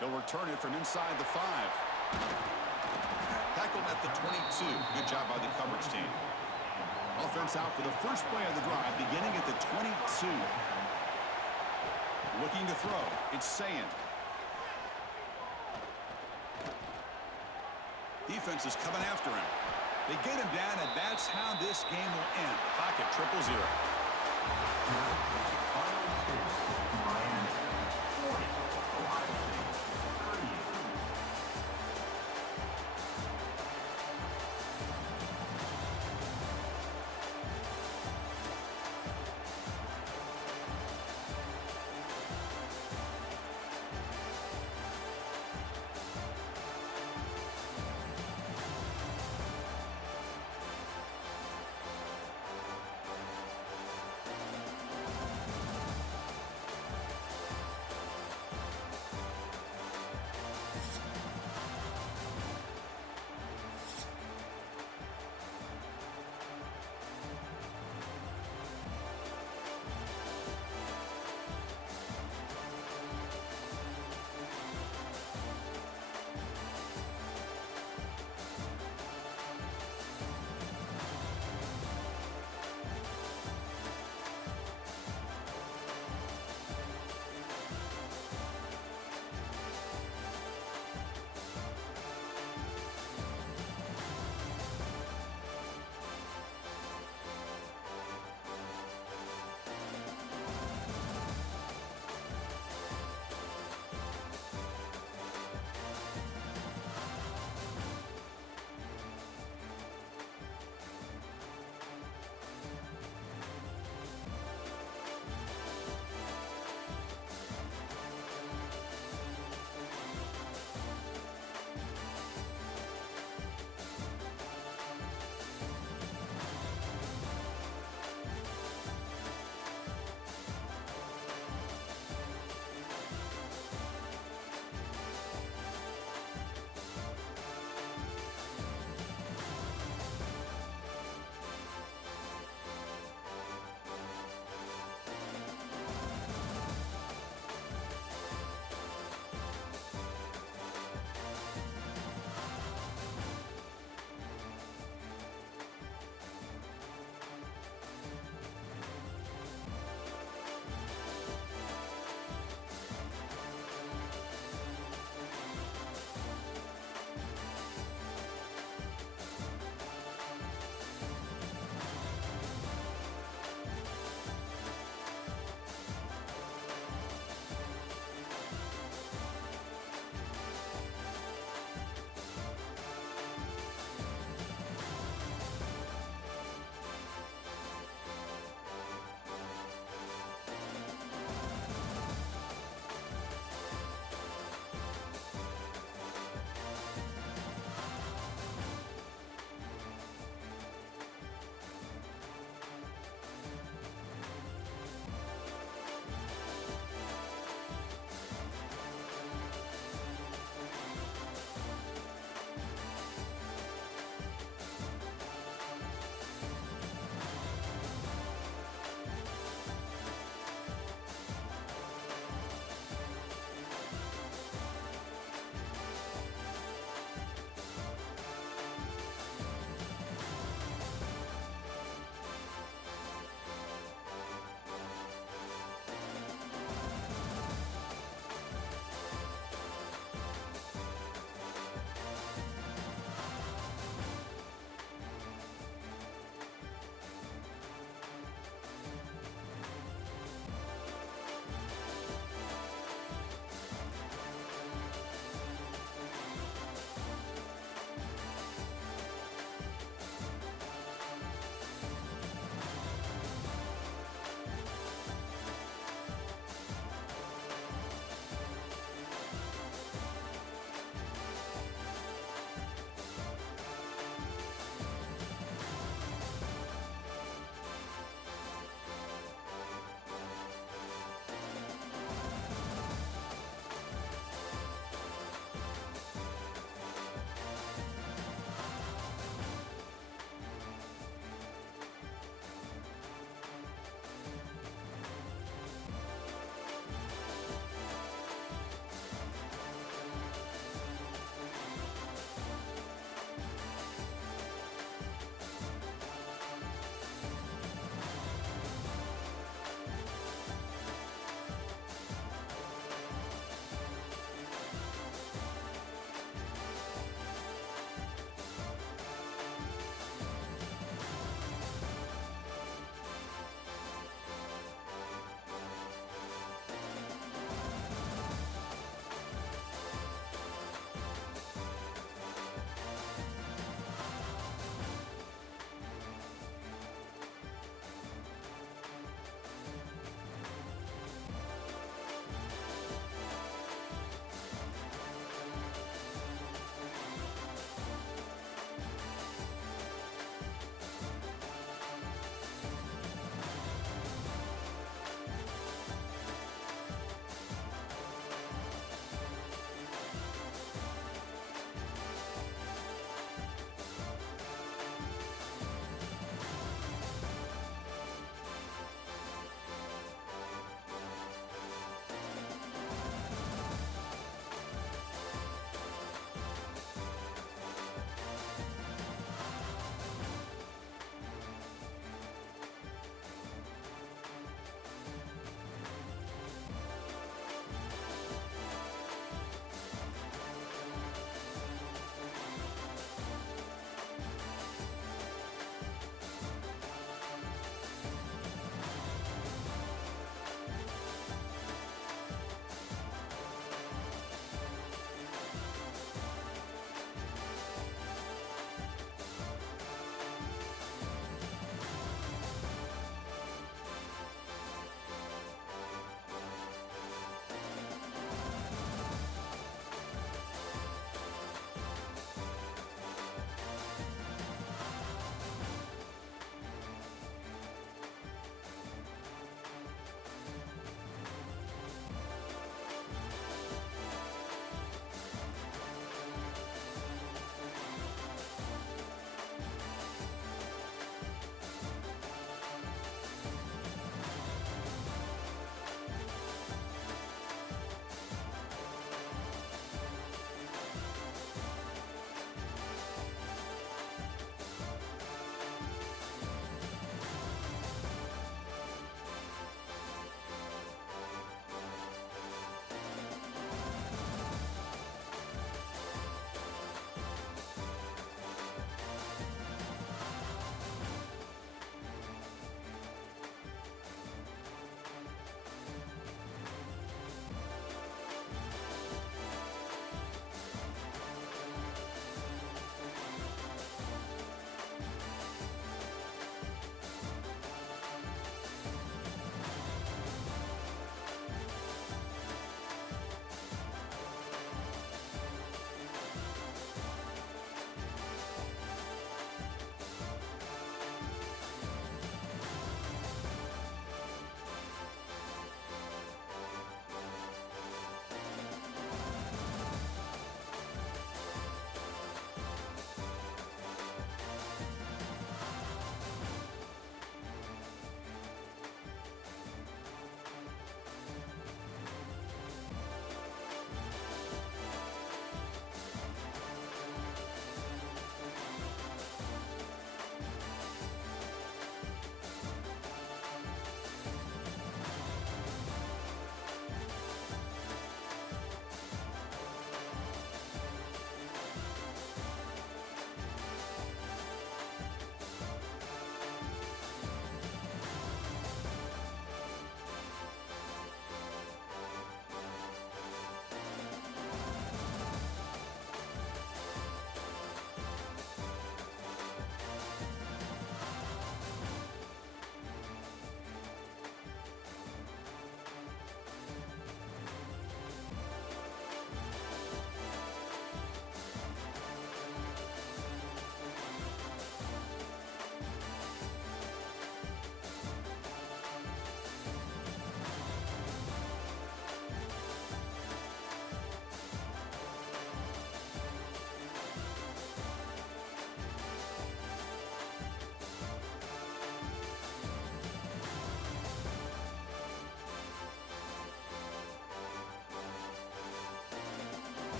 They'll return it from inside the 5. Tackled at the 22. Good job by the coverage team. Offense out for the first play of the drive, beginning at the 22. Looking to throw. It's Sand. Defense is coming after him. They get him down, and that's how this game will end. Pocket 0-0.